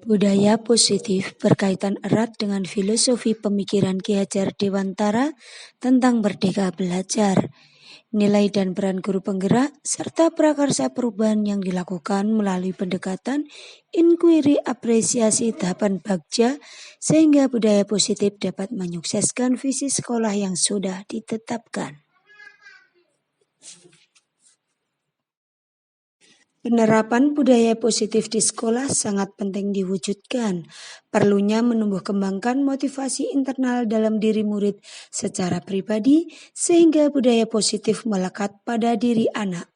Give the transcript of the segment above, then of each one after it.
Budaya positif berkaitan erat dengan filosofi pemikiran Ki Hajar Dewantara tentang merdeka belajar, nilai dan peran guru penggerak, serta prakarsa perubahan yang dilakukan melalui pendekatan inquiry apresiasi tahapan bagja sehingga budaya positif dapat menyukseskan visi sekolah yang sudah ditetapkan. Penerapan budaya positif di sekolah sangat penting diwujudkan. Perlunya menumbuh kembangkan motivasi internal dalam diri murid secara pribadi sehingga budaya positif melekat pada diri anak.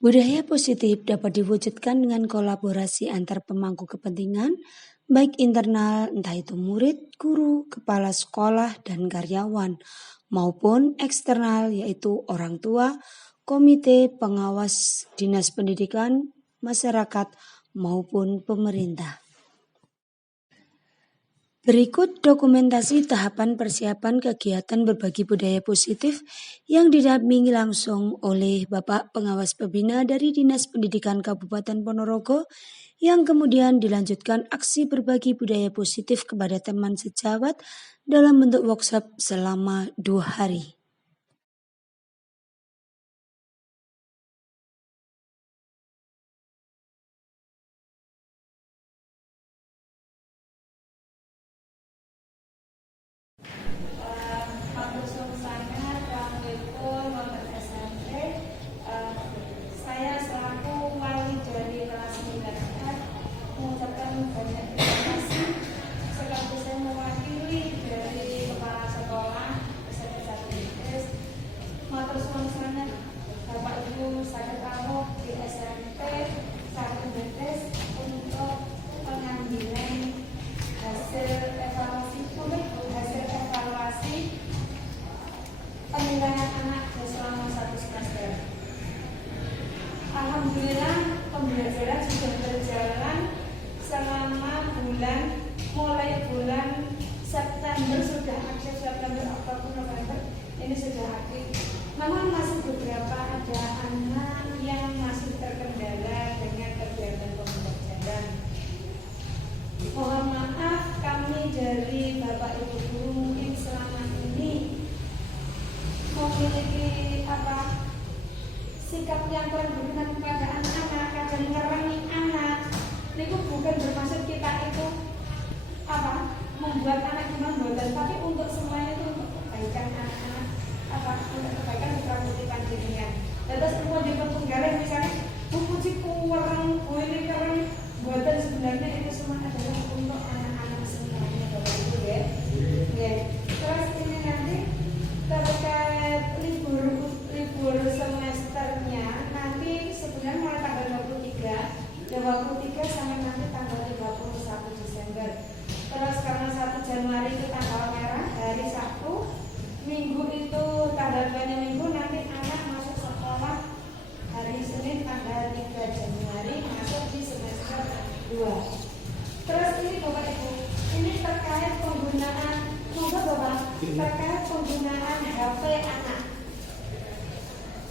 Budaya positif dapat diwujudkan dengan kolaborasi antar pemangku kepentingan, baik internal entah itu murid, guru, kepala sekolah, dan karyawan, maupun eksternal yaitu orang tua, komite pengawas dinas pendidikan, masyarakat, maupun pemerintah. Berikut dokumentasi tahapan persiapan kegiatan berbagi budaya positif yang didampingi langsung oleh Bapak Pengawas Pembina dari Dinas Pendidikan Kabupaten Ponorogo yang kemudian dilanjutkan aksi berbagi budaya positif kepada teman sejawat dalam bentuk workshop selama 2 hari. Alhamdulillah pembelajaran sudah berjalan selama mulai bulan September sudah aktif, September, Oktober, November ini sudah aktif. Namun masih beberapa ada anak yang masih terkendala dengan kegiatan pembelajaran. Mohon maaf kami dari Bapak Ibu Guru mungkin selama ini memiliki sikap yang kurang berkenan kepada anak-anak, kadang ngerengi anak. Itu bukan bermaksud kita itu membuat anak gimana, tapi untuk semuanya itu untuk kebaikan anak-anak, untuk kebaikan putra putri panjenengan. Terus semua di Tunggalin misalnya puji kurang, ini keren, buatan sebenarnya itu semua adalah untuk anak-anak semuanya, Bapak Ibu ya. Terus ini nanti terkait libur semesternya nanti sebenarnya mulai tanggal 23 sampai nanti tanggal 31 Desember. Terus karena 1 Januari itu tanggal merah, hari Sabtu, Minggu itu tanggal 2 Minggu, nanti anak masuk sekolah hari Senin tanggal 3 Januari masuk di semester 2. Terus ini Bapak Ibu, ini terkait penggunaan terkait penggunaan HP anak.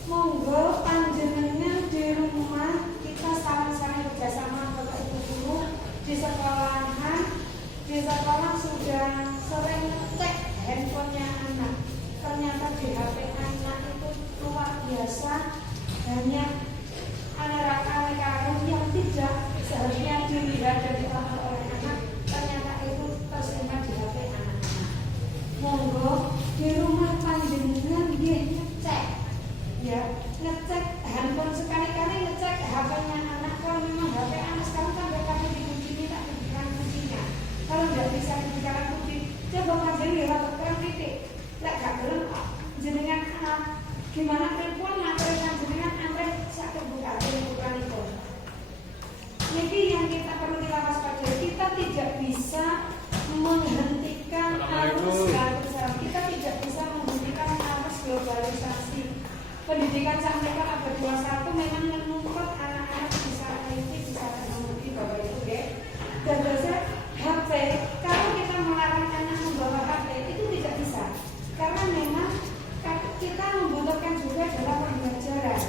Monggo panjenengan di rumah kita saling-saling bekerjasama Bapak Ibu guru di sekolah sudah sering cek handphonenya anak. Ternyata di HP anak itu luar biasa banyak anak-anak yang tidak seharusnya dilihat dan ditonton oleh anak. Ternyata itu tersimpan di HP anak-anak. Monggo di rumah panjenengan ngecek. Ngecek handphone sekali-kali, ngecek HP-nya anak. Kalau memang HP anak sekarang kan berkali dikunci, minta diberikan kuncinya. Kalau tidak bisa diberikan kunci, coba panjenengan lakukan titik. Gak belum jenengan gimana telepon atau jenengan ambil sakit bukan itu. Jadi yang kita perlu diwaspadai, kita tidak bisa menghentikan arus globalisasi. Kita tidak bisa menghentikan arus globalisasi. Pendidikan sampaikan abad 21 memang menuntut anak-anak bisa IT, bisa teknologi, Bapak Ibu ya. Dan dasar HP, kalau kita melarang anak membawa HP itu tidak bisa, karena memang kita membutuhkan juga dalam pembelajaran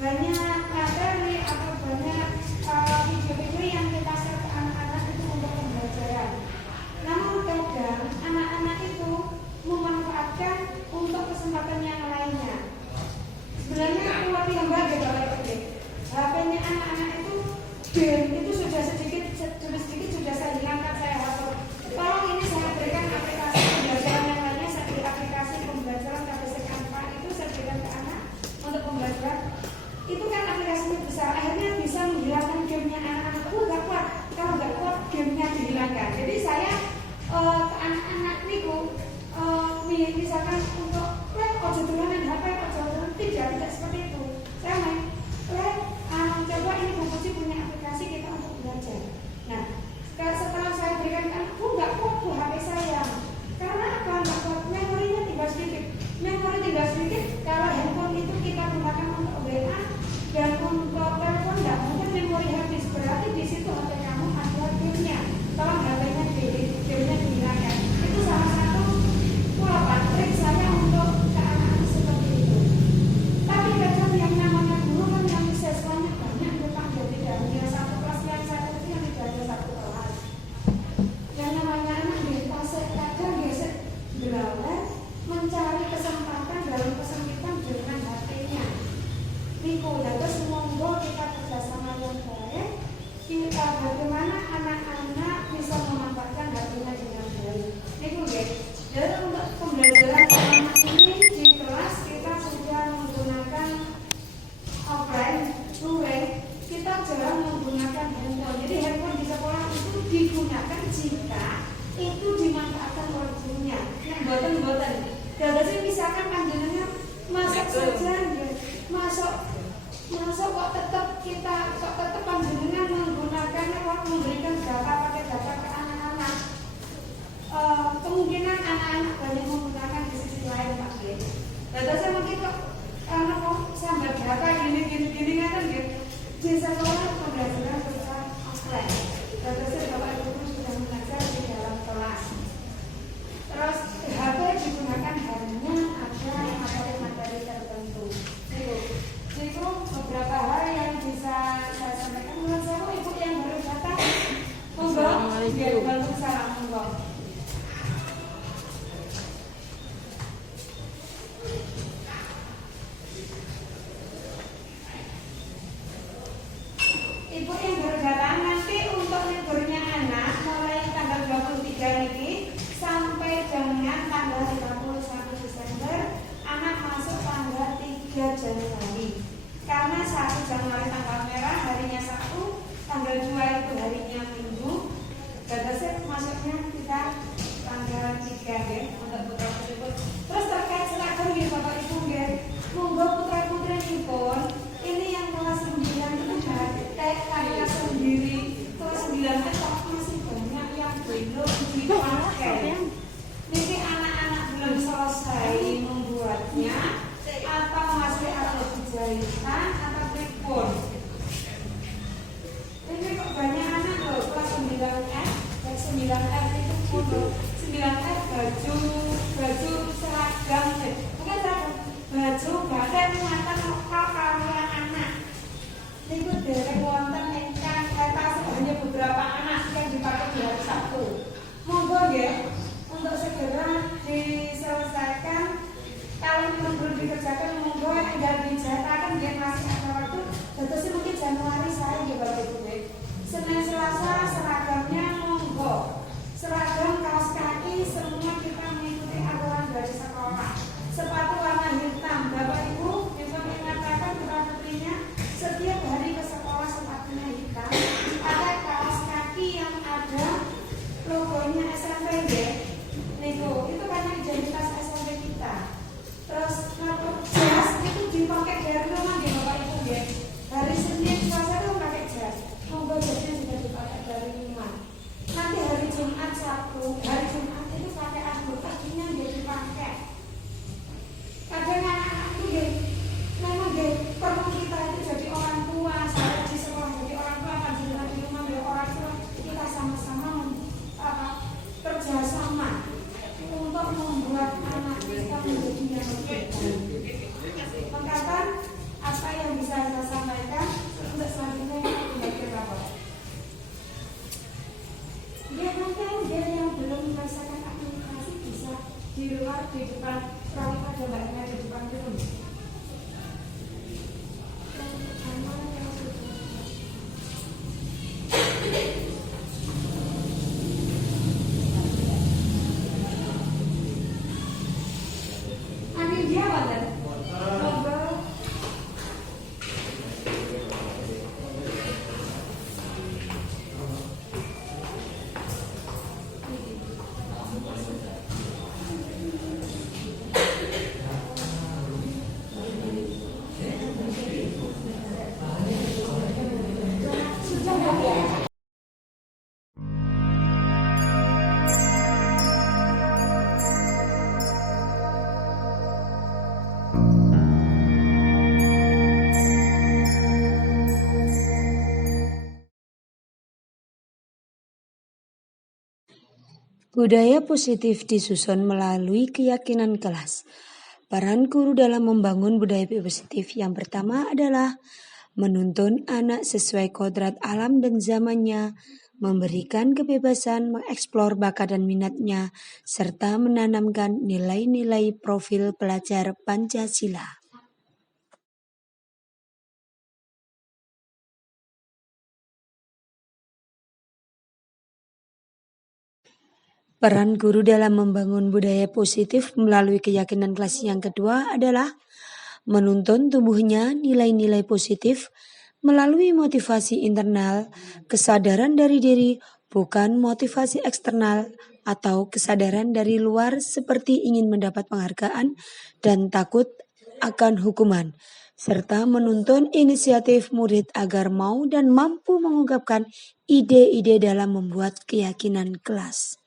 banyak materi atau banyak video-video BIM itu sudah sedikit sudah saya hilangkan, saya hapus. Tolong ini saya berikan aplikasi pembelajaran yang lainnya, saya beri aplikasi pembelajaran KBC Canva itu saya berikan ke anak untuk pembelajaran. Itu kan aplikasinya besar, akhirnya bisa menghilangkan gamenya anak-anak. Aku nggak kuat, kalau nggak kuat gamenya dihilangkan. Jadi saya ke anak-anak niku misalkan untuk ojo dolanan HP, ojo dolanan tidak seperti itu. Saya main coba ini Bu Puji punya aplikasi kita untuk belajar. Nah, setelah saya berikan kan, nggak kuat Bu HP saya. Karena apa? Nggak kuat, memorinya tinggal sedikit. Memori tinggal sedikit. Kalau handphone itu kita gunakan untuk WA dan untuk telepon, nggak mungkin memori habis. Berarti di situ HP kamu ada gamenya. Tolong HP-nya dihilangkan. Itu salah satu trik saya untuk ke anak-anak seperti itu. Tapi kadang yang namanya guru kan yang siswanya banyak, bukan jadi dari satu kelas yang satu itu yang tidak ada satu kelas. Yang namanya anak di fase kadang geser belajar mencari kesempatan dalam kesempitan dengan HP-nya. Niku, terus monggo kita kerjasama yang baik. Kita bagaimana anak-anak bisa memanfaatkan HP-nya dengan baik. Niku ya. Dan untuk pembelajaran selama ini di kelas kita sudah menggunakan offline, luring, kita jarang menggunakan handphone. Jadi handphone di sekolah itu digunakan jika itu dimanfaatkan oleh gurunya. Yang buatan. Jadi misalkan panjenengan masak saja, masuk kok tetap panjenengan menggunakan memberikan data, pakai data ke anak-anak. Kemungkinan anak-anak banyak menggunakan di sisi lain Pak G. Data saya mungkin kok anak mau sambil data gini kan gitu. Di sekolah pembelajaran secara offline. Data saya Bapak Ibu sudah mengajar di dalam kelas. Terus HP digunakan hanya ada materi-materi tertentu. Itu beberapa hal yang bisa saya sampaikan. Menurut saya Ibu yang baru datang, monggo. Waalaikumsalam, monggo. Ibu yang baru datang, nanti untuk liburnya anak mulai tanggal 23 ini sampai dengan tanggal 31 Desember, anak masuk tanggal 3 Januari. Karena 1 Januari tanggal merah, harinya Sabtu, tanggal 2 itu harinya Minggu. Dadasnya masuknya kita tanggal 3 ya untuk putra putri. Terus terkait seragam ya Bapak Ibu ya, monggo putra putri pun ini yang kelas 9 itu kayak karya sendiri. Kelas 9 itu masih banyak yang belum dipakai. Jadi anak-anak belum selesai membuatnya atau masih ada jahitan atau pripun. Ini kok banyak anak loh kelas 9F, kelas 9F itu foto 9F baju seragam, bukan seragam, baju badan muatan lokal karya anak. Ini dereng wonten ingkang tas hanya beberapa anak yang dipakai di hari Sabtu. Monggo ya, untuk segera diselesaikan. Kalau belum dikerjakan monggo tinggal dijatakan dia masih ada waktu. Terus mungkin Januari saya juga begitu. Senin Selasa seragamnya monggo. Seragam kaos kaki semua kita Budaya positif disusun melalui keyakinan kelas. Peran guru dalam membangun budaya positif yang pertama adalah menuntun anak sesuai kodrat alam dan zamannya, memberikan kebebasan mengeksplor bakat dan minatnya, serta menanamkan nilai-nilai profil pelajar Pancasila. Peran guru dalam membangun budaya positif melalui keyakinan kelas yang kedua adalah menuntun tumbuhnya nilai-nilai positif melalui motivasi internal, kesadaran dari diri, bukan motivasi eksternal atau kesadaran dari luar seperti ingin mendapat penghargaan dan takut akan hukuman, serta menuntun inisiatif murid agar mau dan mampu mengungkapkan ide-ide dalam membuat keyakinan kelas.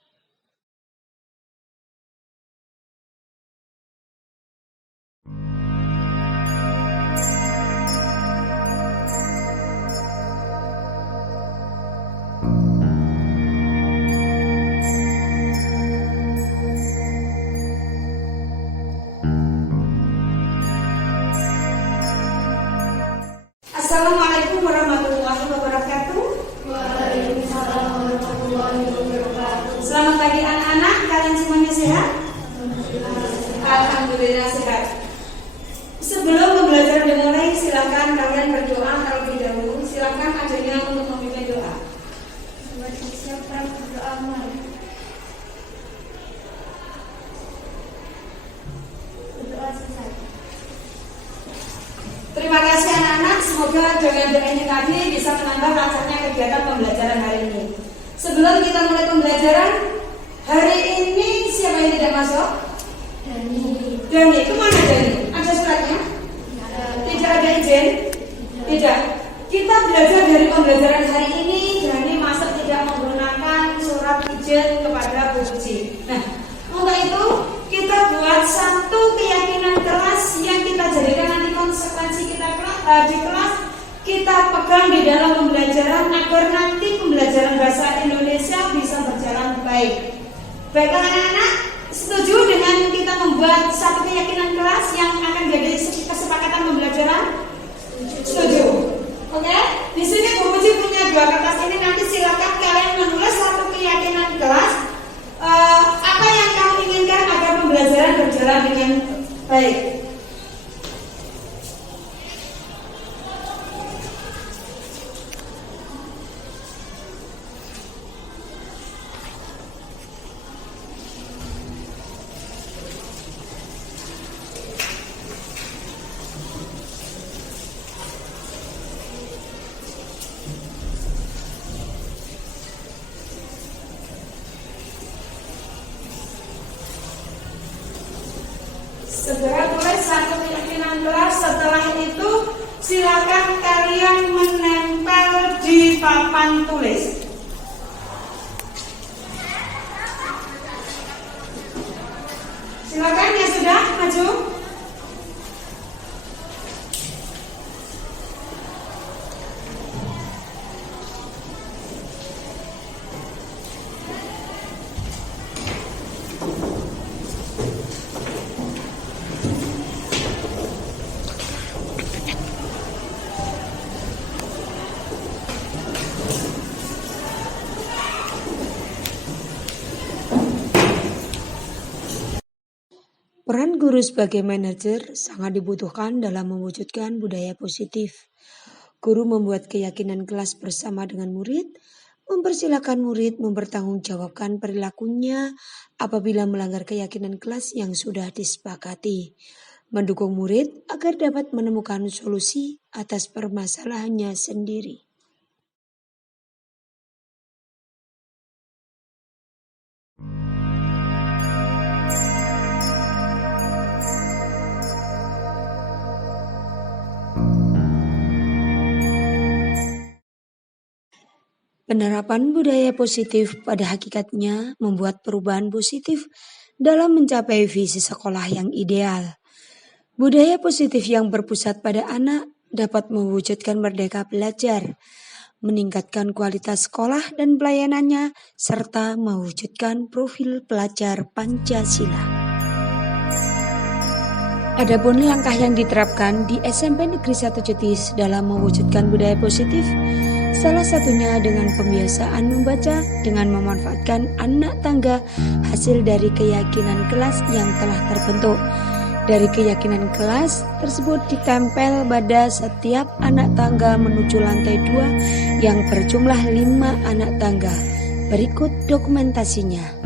Assalamualaikum warahmatullahi wabarakatuh. Waalaikumsalam warahmatullahi wabarakatuh. Selamat pagi anak-anak, kalian semuanya sehat? Alhamdulillah sehat. Sebelum pembelajaran dimulai, silakan kalian berdoa terlebih dahulu. Silakan adanya untuk memimpin doa. Siapa yang berdoa? Berdoa selesai. Terima kasih anak-anak, semoga dengan doa ini tadi bisa menambah lancarnya kegiatan pembelajaran hari ini. Sebelum kita mulai pembelajaran, hari ini siapa yang tidak masuk? Dani, kemana Dani? Ada suratnya? Tidak ada izin? Tidak. Kita belajar dari pembelajaran hari ini, Dani masuk tidak menggunakan surat izin kepada Bu Suci. Nah, untuk itu kita buat satu keyakinan kelas yang kita jadikan nanti konsekuensi kita di kelas, kita pegang di dalam pembelajaran agar nanti pembelajaran bahasa Indonesia bisa berjalan baik. Baiklah anak-anak, setuju dengan kita membuat satu keyakinan kelas yang akan jadi kesepakatan pembelajaran? Setuju. Oke? Di sini Bu Puji punya dua kertas ini, nanti silakan kalian menulis satu keyakinan kelas. Apa yang kamu inginkan agar pembelajaran berjalan dengan baik? Segera tulis satu keyakinan kelas. Setelah itu silakan kalian menempel di papan tulis. Silakan ya, sudah maju. Peran guru sebagai manajer sangat dibutuhkan dalam mewujudkan budaya positif. Guru membuat keyakinan kelas bersama dengan murid, mempersilahkan murid mempertanggungjawabkan perilakunya apabila melanggar keyakinan kelas yang sudah disepakati, mendukung murid agar dapat menemukan solusi atas permasalahannya sendiri. Penerapan budaya positif pada hakikatnya membuat perubahan positif dalam mencapai visi sekolah yang ideal. Budaya positif yang berpusat pada anak dapat mewujudkan merdeka belajar, meningkatkan kualitas sekolah dan pelayanannya, serta mewujudkan profil pelajar Pancasila. Adapun langkah yang diterapkan di SMP Negeri 1 Jetis dalam mewujudkan budaya positif, salah satunya dengan pembiasaan membaca dengan memanfaatkan anak tangga hasil dari keyakinan kelas yang telah terbentuk. Dari keyakinan kelas tersebut ditempel pada setiap anak tangga menuju lantai 2 yang berjumlah 5 anak tangga. Berikut dokumentasinya.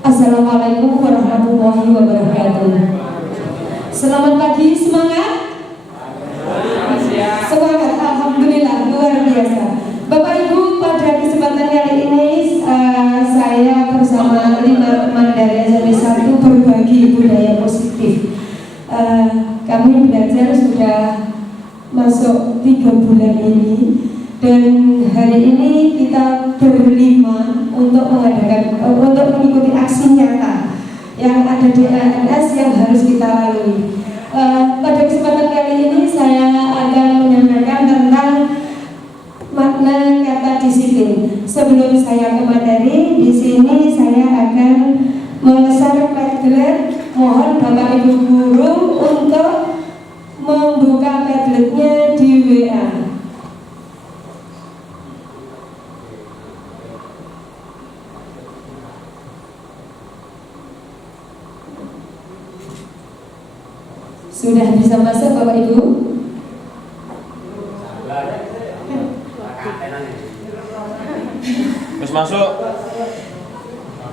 Assalamualaikum warahmatullahi wabarakatuh. Selamat pagi, semangat? Semangat, alhamdulillah, luar biasa. Bapak Ibu, pada kesempatan kali ini saya bersama 5 teman dari SMP 1 berbagi budaya positif. Kami belajar sudah masuk 3 bulan ini, dan hari ini kita berlima untuk mengikuti aksi nyata yang ada di ANS yang harus kita lalui. Pada kesempatan kali ini saya akan menyampaikan tentang makna kata disiplin. Sebelum saya ke materi, di sini saya akan memesan Padlet. Mohon Bapak Ibu guru untuk membuka Padletnya di WA. Sudah bisa masuk Bapak Ibu? Terus masuk.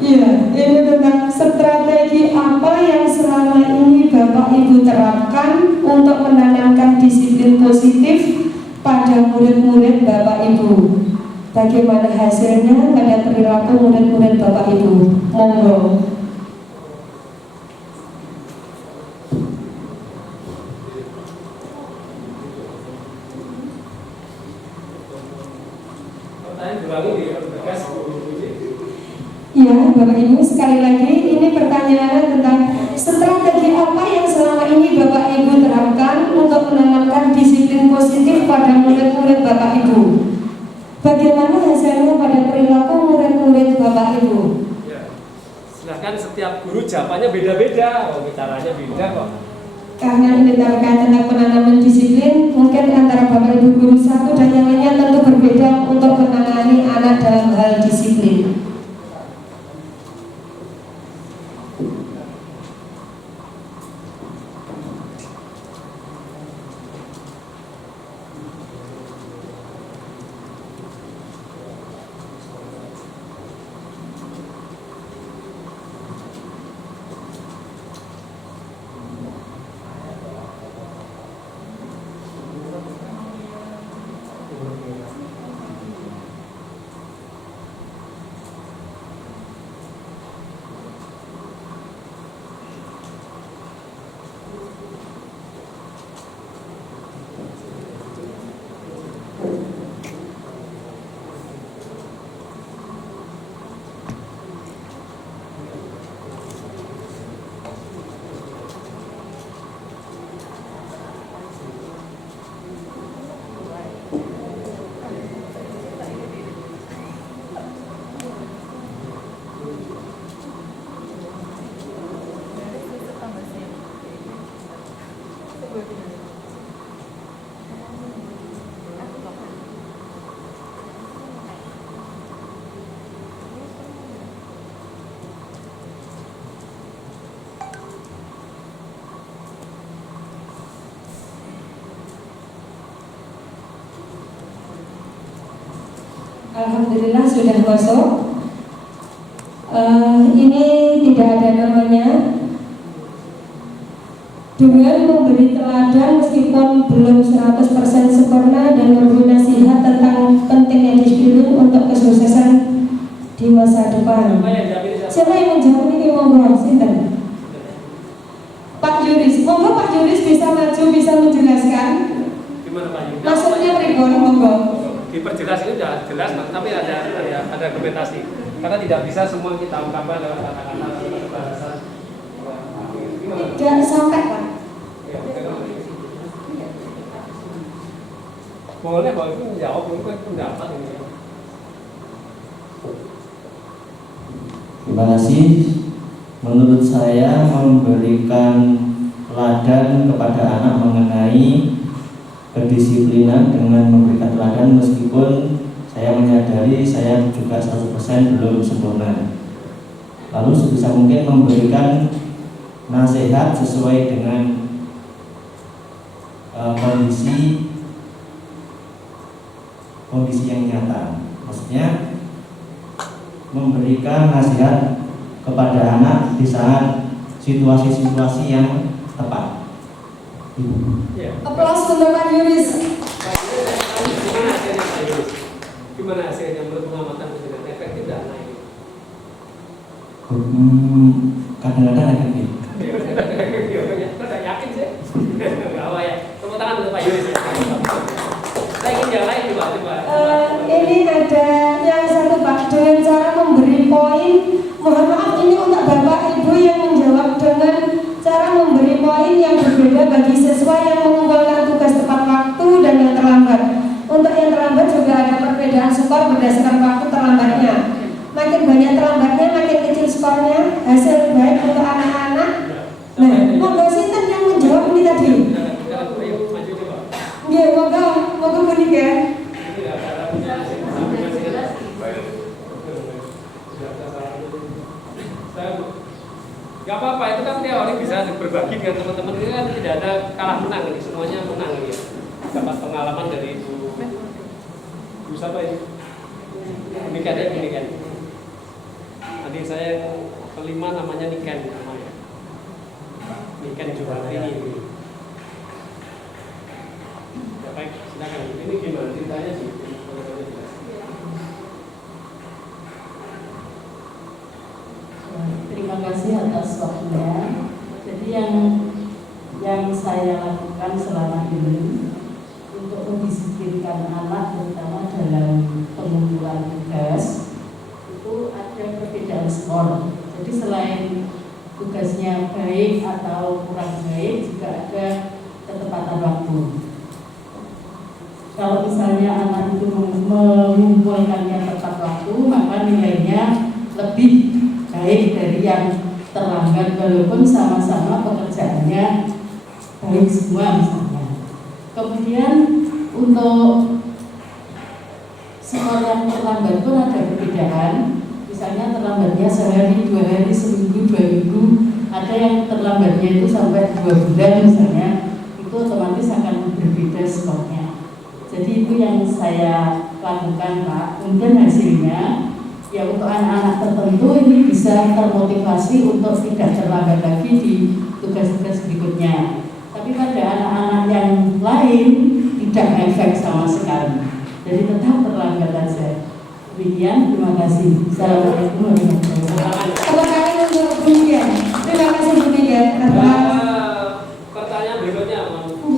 Iya, ini tentang strategi apa yang selama ini Bapak Ibu terapkan untuk menanamkan disiplin positif pada murid-murid Bapak Ibu. Bagaimana hasilnya pada perilaku murid-murid Bapak Ibu? Monggo. Ya, Bapak Ibu, sekali lagi ini pertanyaannya tentang strategi apa yang selama ini Bapak Ibu terapkan untuk menanamkan disiplin positif pada murid-murid Bapak Ibu. Bagaimana hasilnya pada perilaku murid-murid Bapak Ibu? Ya. Silahkan, setiap guru jawabannya beda-beda, caranya beda kok. Karena ini terkait tentang penanaman disiplin, mungkin antara Bapak Ibu guru satu dan yang lainnya tentu berbeda untuk menangani anak dalam hal disiplin. Alhamdulillah sudah masuk. Ini tidak ada namanya. Dengan memberi teladan meskipun belum 100% sempurna dan memberi nasihat tentang pentingnya disiplin untuk kesuksesan di masa depan. Siapa yang menjawab ini? Monggo, sinten? Pak Juris, monggo Pak Juris bisa maju, bisa menjelaskan. Gimana Pak Yuda? Maksudnya pripun, monggo. diperjelas ini sudah jelas, tapi ada argumentasi. Karena tidak bisa semua kita ungkapkan lewat kata-kata atau bahasa. Tidak sampai Pak. Ya, boleh, boleh itu menjawab, mungkin pendapat ini. Terima kasih. Menurut saya memberikan teladan kepada anak mengenai kedisiplinan dengan memberikan teladan, meskipun saya menyadari saya juga 100% belum sempurna. Lalu sebisa mungkin memberikan nasihat sesuai dengan kondisi yang nyata. Maksudnya memberikan nasihat kepada anak di saat situasi-situasi yang tepat. Aplaus untuk Pak Yuris. Gimana hasilnya Pak Yus? Gimana hasilnya menurut pengamatan dengan efektif dan naik? Kadang-kadang akan gitu. Tidak yakin sih. Gak apa ya. Tepuk tangan untuk Pak Yus. Saya ingin yang lain coba. Ini ada yang satu Pak, dengan cara memberi poin. Mohon maaf ini untuk Bapak Ibu yang menjawab dengan cara memberi poin yang berbeda bagi siswa yang mengumpulkan tugas tepat waktu dan yang terlambat. Untuk yang terlambat juga ada perbedaan skor berdasarkan waktu terlambatnya. Makin banyak terlambatnya, makin kecil skornya. Hasil baik untuk anak-anak. Nah, monggo sinten yang menjawab ini tadi? Iya, monggo kuning ya. Gak apa-apa, itu kan teori bisa berbagi dengan teman-teman. Ini kan tidak ada kalah menang, ini semuanya menang ini. Dapat pengalaman dari Ibu siapa ini? Niken. Adik saya yang kelima namanya Niken namanya. Niken juga ini. Ya, baik, silakan. Ini gimana ceritanya sih? Terima kasih atas waktunya. Jadi yang saya lakukan selama ini untuk mendisiplinkan anak, terutama dalam pengumpulan tugas, itu ada perbedaan skor. Jadi selain tugasnya baik atau kurang baik, juga ada ketepatan waktu. Kalau misalnya anak itu mengumpulkannya tepat waktu, maka nilainya lebih baik dari yang terlambat, walaupun sama-sama pekerjaannya baik semua misalnya. Kemudian untuk skor yang terlambat pun ada perbedaan. Misalnya terlambatnya sehari, 2 hari, seminggu, 2 minggu. Ada yang terlambatnya itu sampai 2 bulan misalnya. Itu otomatis akan berbeda skornya. Jadi itu yang saya lakukan Pak. Kemudian hasilnya ya untuk anak-anak tertentu ini bisa termotivasi untuk tidak terlambat lagi di tugas-tugas berikutnya. Tapi pada anak-anak yang lain tidak efek sama sekali. Jadi tetap terlambat saja. Demikian, terima kasih. Assalamualaikum warahmatullahi wabarakatuh. Terima kasih untuk Bu Niken. Terima kasih Bu Niken. Pertanyaan berikutnya,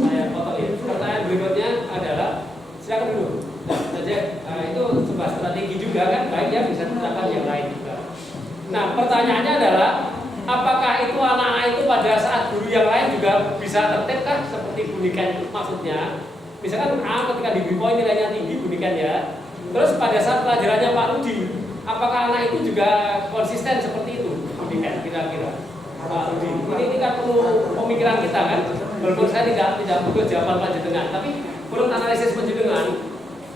saya fotoin. Pertanyaan berikutnya adalah, silakan dulu. Itu sebuah strategi juga kan, baik ya bisa diterapkan yang lain juga. Nah, pertanyaannya adalah, apakah itu anak-anak itu pada saat guru yang lain juga bisa tertib kah seperti Bu Niken maksudnya? Misalkan ketika diberi poin nilainya tinggi Bu Niken ya, terus pada saat pelajarannya Pak Rudi, apakah anak itu juga konsisten seperti itu Bu Niken kira-kira? Pak Rudi, ini kan perlu pemikiran kita kan, walaupun saya tidak butuh jawaban panjenengan, tapi menurut analisis panjenengan,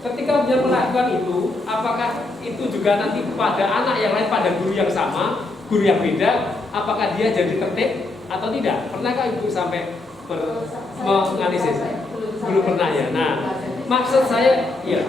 ketika dia melakukan itu, apakah itu juga nanti pada anak yang lain, pada guru yang sama, guru yang beda, apakah dia jadi tertib atau tidak? Pernahkah Ibu sampai menganalisis? Belum pernah ya. Nah, maksud saya, ya,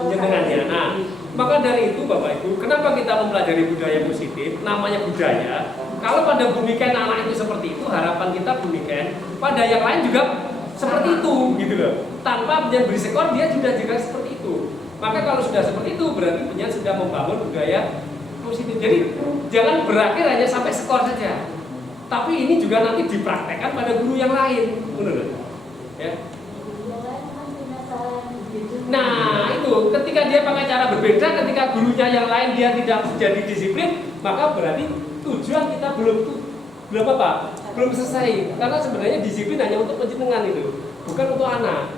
penjenengan ya. Nah, maka dari itu Bapak Ibu, kenapa kita mempelajari budaya positif? Namanya budaya. Kalau pada Bu Niken anak itu seperti itu, harapan kita Bu Niken, pada yang lain juga seperti itu, gitu loh. Tanpa dia beri skor, dia juga seperti itu. Maka kalau sudah seperti itu, berarti punya sudah membangun budaya positif. Jadi jangan berakhir hanya sampai skor saja. Tapi ini juga nanti dipraktekkan pada guru yang lain, benar? Ya. ketika dia pakai cara berbeda, ketika gurunya yang lain dia tidak jadi disiplin, maka berarti tujuan kita belum selesai. Karena sebenarnya disiplin hanya untuk penjenengan itu, bukan untuk anak.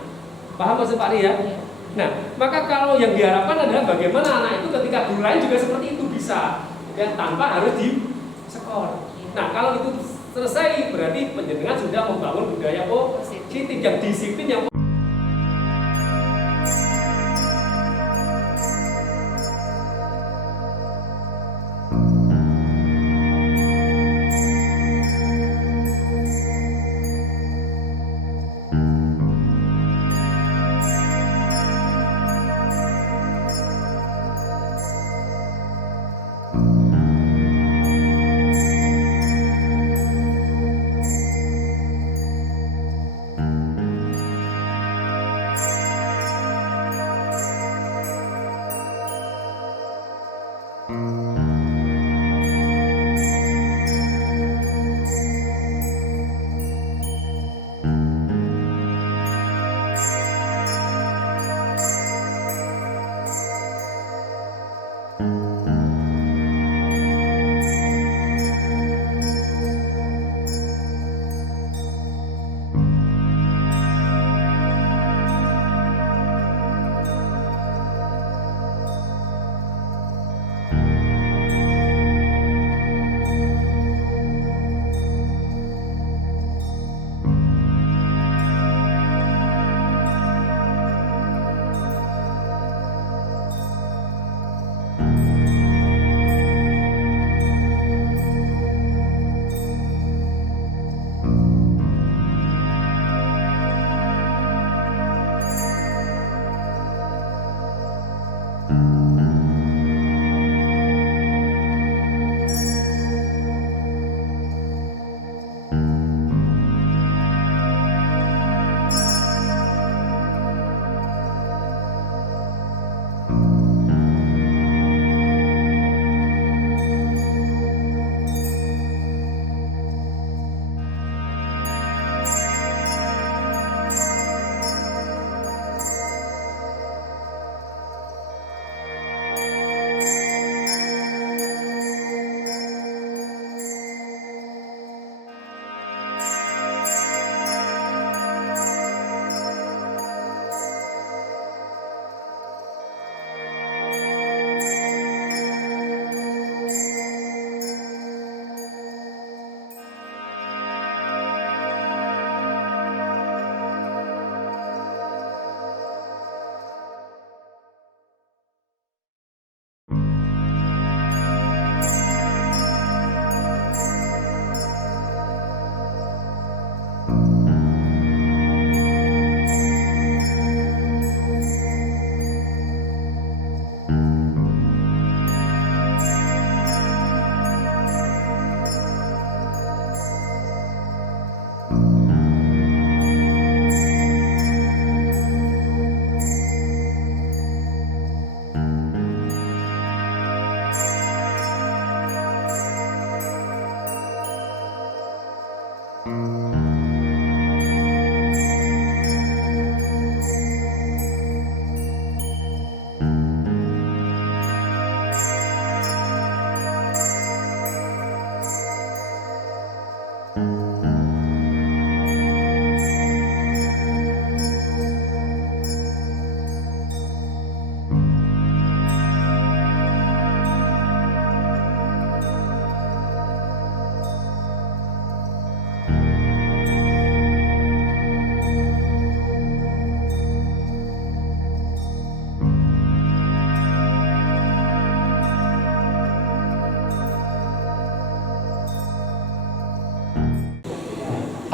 Paham maksud Pak Ri ya? Nah, maka kalau yang diharapkan adalah bagaimana anak itu ketika guru lain juga seperti itu bisa, ya, tanpa harus di skor. Nah, kalau itu selesai berarti penjenengan sudah membangun budaya positif yang disiplin yang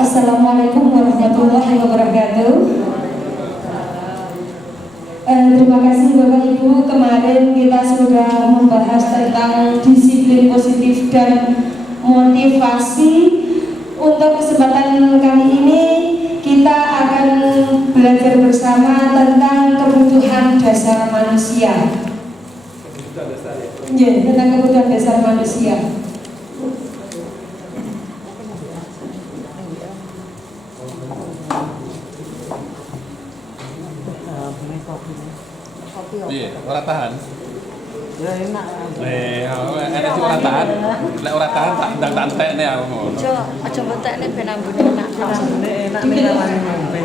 Assalamualaikum warahmatullahi wabarakatuh. Terima kasih Bapak Ibu, kemarin kita sudah membahas tentang disiplin positif dan motivasi. Untuk kesempatan kali ini kita akan belajar bersama tentang kebutuhan dasar manusia. Tentang kebutuhan dasar manusia. Iya, ora tahan. Ya enak. Enak sih ora tahan. Nek ora tahan tak ndang entekne aku ngono. Aja bentekne ben ambune enak. Ambune enak ning rawani ngombe.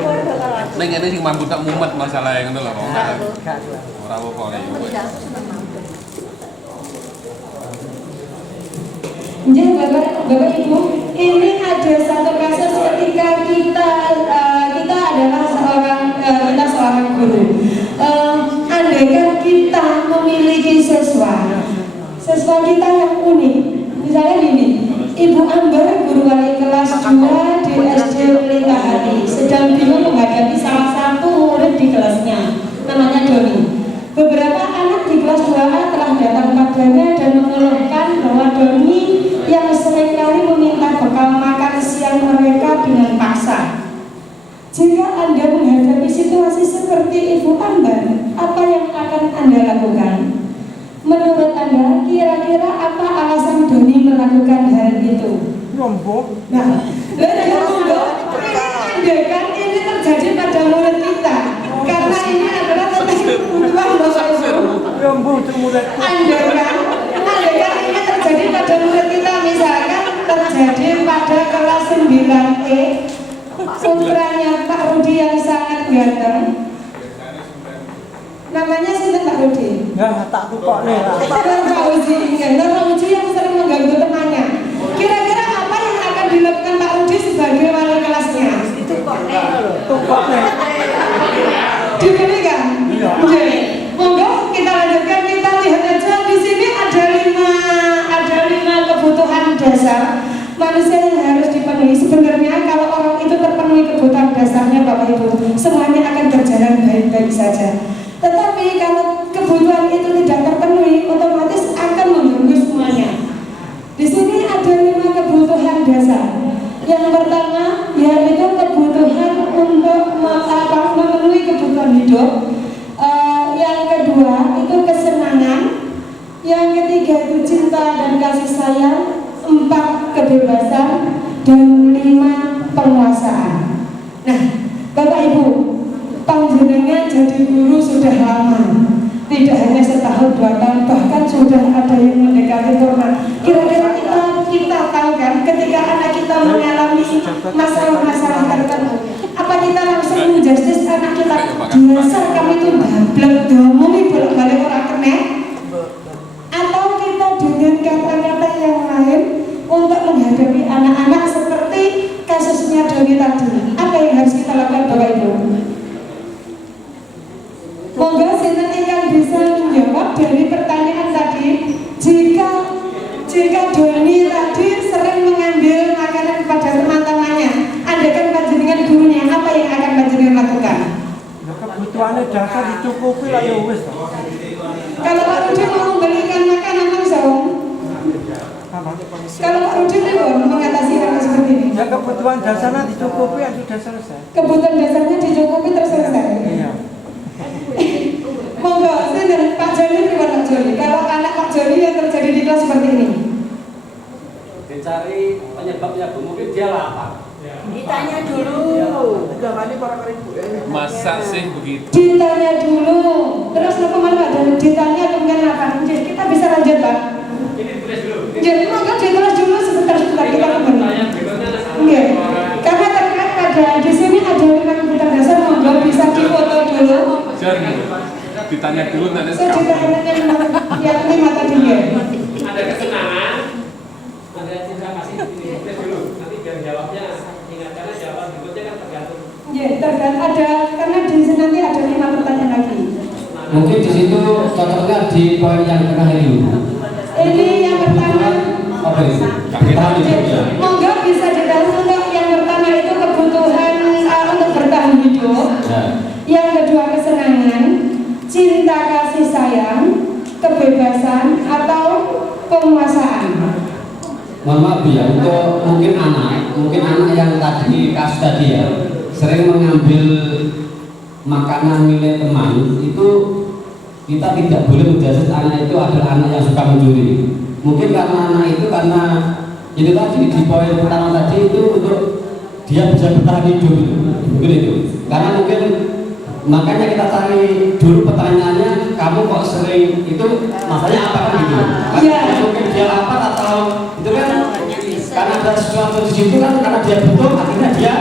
Ning ngene sing mampu tak mumet masalahe ngono lho. Gak. Ora apa-apa ya. Ya, Bapak Ibu, ini ada satu kasus ketika kita adalah seorang guru. Andaikan kita memiliki siswa kita yang unik, misalnya gini, Ibu Amber, guru wali kelas 2 di SD Pelita Hati, sedang bingung menghadapi salah satu murid di kelasnya, namanya Doni. Beberapa anak di kelas 2A telah datang padanya dan mengeluhkan bahwa Doni yang seringkali meminta bekal makan siang mereka dengan paksa. Jika Anda menghadapi situasi seperti Ibu Amber, apa yang akan Anda lakukan? Menurut Anda, kira-kira apa alasan Doni melakukan hal itu? Nyombong. Nah, kan ini terjadi pada murid kita, karena ini adalah tentang kebutuhan Bapak Ibu. Nyombong itu murid. Andaikan ini terjadi pada murid kita, misalkan terjadi pada kelas 9E, putranya Pak Rudi yang sangat ganteng. Namanya siapa Pak Rudi? Ya, tak tukok nih lah. Nur Fauzi yang sering mengganggu temannya. Kira-kira apa yang akan dilakukan Pak Rudi sebagai wali kelasnya? Tukok nih. Diberikan? Iya. Monggo kita lanjutkan, kita lihat aja di sini ada lima kebutuhan dasar manusia yang harus dipenuhi. Sebenarnya kalau orang itu terpenuhi kebutuhan dasarnya Bapak Ibu, semuanya akan berjalan baik-baik saja. Tetapi kalau kebutuhan itu tidak terpenuhi, otomatis akan mengganggu semuanya. Di sini ada 5 kebutuhan dasar. Yang pertama yaitu kebutuhan untuk memenuhi kebutuhan hidup. Yang kedua itu kesenangan. Yang ketiga itu cinta dan kasih sayang. 4 kebebasan dan 5 penguasaan. Nah, Bapak Ibu, panjenengan jadi guru sudah lama, tidak hanya setahun 2 tahun, bahkan sudah ada yang mendekati turnamen. Kira-kira kita tahu kan, ketika anak kita mengalami masalah-masalah tertentu, apa kita langsung menjustis anak kita? Biasa kami itu dablek domoni bolak-balik orang kena, atau kita dengan kata-kata yang lain untuk menghadapi anak-anak seperti kasusnya Doni tadi? Apa yang harus kita lakukan Bapak Ibu? Monggo sinten ingkang bisa menjawab dari pertanyaan tadi. Jika Doni tadi sering mengambil makanan kepada teman-temannya, andaikan panjenengan gurunya, apa yang akan panjenengan lakukan? Ya kebutuhannya dasar dicukupi lah ya wis. Kalau Pak Rudi mau membelikan makanan langsung, kalau Pak Rudi mau mengatasi hal seperti ini, Ya kebutuhan dasarnya dicukupi ya sudah selesai. kebutuhan dasarnya dicukupi terus selesai. Iya. Monggo, sinten Pak Joni, pripun Pak Joni? Kalau anak Pak Joni yang terjadi di kelas seperti ini, Dicari penyebabnya, Bu. Mungkin dia lapar. Ditanya dulu. Masa sih begitu? ditanya dulu, terus apa malah ada ditanya kemudian apa? Kita bisa lanjut Pak. Ini tulis dulu. Jadi monggo ditulis dulu sebentar kita kembali. Pertanyaan berikutnya Iya. Karena terkait pada di sini ada 5 kebutuhan dasar, monggo bisa difoto dulu. Jan, ditanya dulu nanti Saya sekarang. ditanya yang 5 tadi ya. ada kesenangan, ada cinta kasih. Ini tulis dulu. Nanti biar jawabnya ingat, karena jawaban berikutnya kan tergantung. Ya, tergantung ada, karena di sini nanti ada 5 pertanyaan lagi. Mungkin di situ cocoknya di poin yang tengah ini. Ini yang pertama. Apa itu? Bertahan hidup ya. Monggo bisa ditahu untuk yang pertama itu kebutuhan untuk bertahan hidup. Ya. Yang kedua kesenangan, cinta kasih sayang, kebebasan atau penguasaan. Mohon maaf ya, untuk mungkin anak yang tadi kasus tadi ya, sering mengambil makanan milik teman, itu kita tidak boleh menjudge anak itu adalah anak yang suka mencuri. Mungkin karena anak itu itu tadi di poin pertama tadi itu untuk dia bisa bertahan hidup, mungkin itu. Karena mungkin makanya kita cari dulu pertanyaannya, kamu kok sering itu masalahnya apa kan gitu? Iya. Mungkin dia lapar atau itu kan karena ada sesuatu di situ kan, karena dia butuh akhirnya dia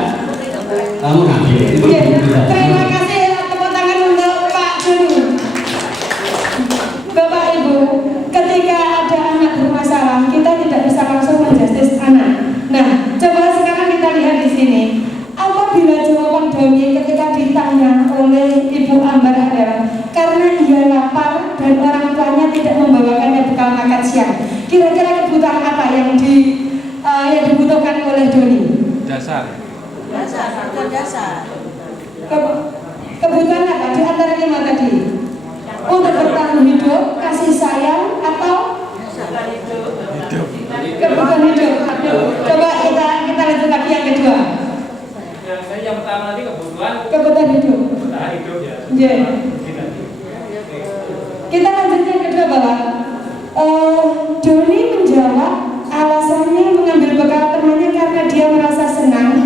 mengambil itu. Iya. Terima kasih, tepuk tangan untuk Pak Joni. Bapak Ibu, ketika ada anak bermasalah, kita tidak bisa langsung menjustis anak. Nah, coba sekarang kita lihat di sini. Apabila jawaban Doni ketika ditanya oleh Ibu Ambar adalah karena ia lapar dan orang tuanya tidak membawakannya bekal makan siang, kira-kira kebutuhan apa yang dibutuhkan oleh Doni? Dasar. Kebutuhan apa di antara 5 tadi? Untuk bertahan hidup, kasih sayang, atau kebutuhan hidup? Coba kita lanjut lagi yang kedua. Yang pertama tadi kebutuhan hidup. Kebutuhan hidup ya. Yeah. Kita lanjut yang kedua bahwa Doni menjawab alasannya mengambil bekal temannya karena dia merasa senang.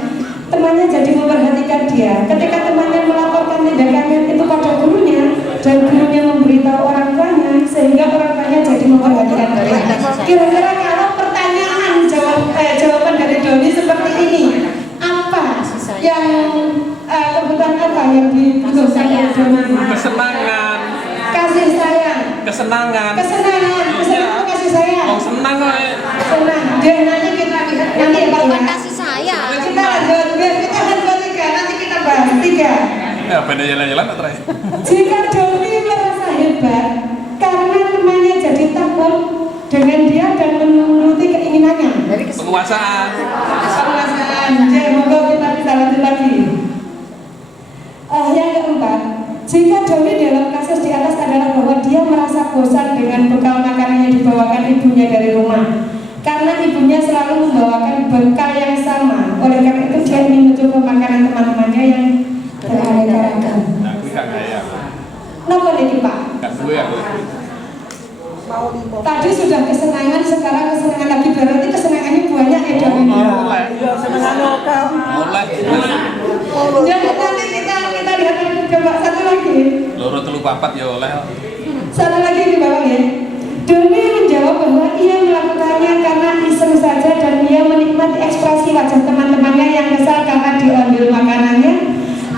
Temannya jadi memperhatikan dia. Ketika temannya melaporkan tindakannya itu pada gurunya dan gurunya memberitahu orang tuanya, sehingga orang tuanya jadi memperhatikan dia. Kira-kira kalau pertanyaan jawaban dari Doni seperti ini, apa yang kebutuhan apa yang dibutuhkan oleh Doni? Kesenangan. Kasih sayang. Kesenangan. Kesenangan. Kesenangan kasih sayang. Oh senang kok. Senang. Dan nanti kita lihat nanti Bukan kasih sayang. kita lanjut tiga, nanti kita bahas 3. Ya beda jalan-jalan atau terakhir. Jika Doni merasa hebat karena temannya jadi takut dengan dia dan menuruti keinginannya. Penguasaan. Penguasaan. Jadi moga kita bisa lanjut lagi. Yang keempat, jika Doni dalam kasus di atas adalah bahwa dia merasa bosan dengan bekal makanan yang dibawakan ibunya dari rumah. Karena ibunya selalu membawakan bekal yang sama. Oleh karena itu dia ingin mencoba makanan teman-temannya yang beraneka ragam. Aku gak kaya. Kenapa nih Pak? Gak duwe aku. Tadi sudah kesenangan, sekarang kesenangan lagi. Berarti kesenangannya banyak ya Doni. Iya, senengan lokal. Oleh. Jadi nanti kita lihat coba satu lagi. Loro telu papat ya oleh. Satu lagi di bawah ya. Doni menjawab bahwa ia melakukannya karena iseng saja dan ia menikmati ekspresi wajah teman-temannya yang kesal karena diambil makanannya,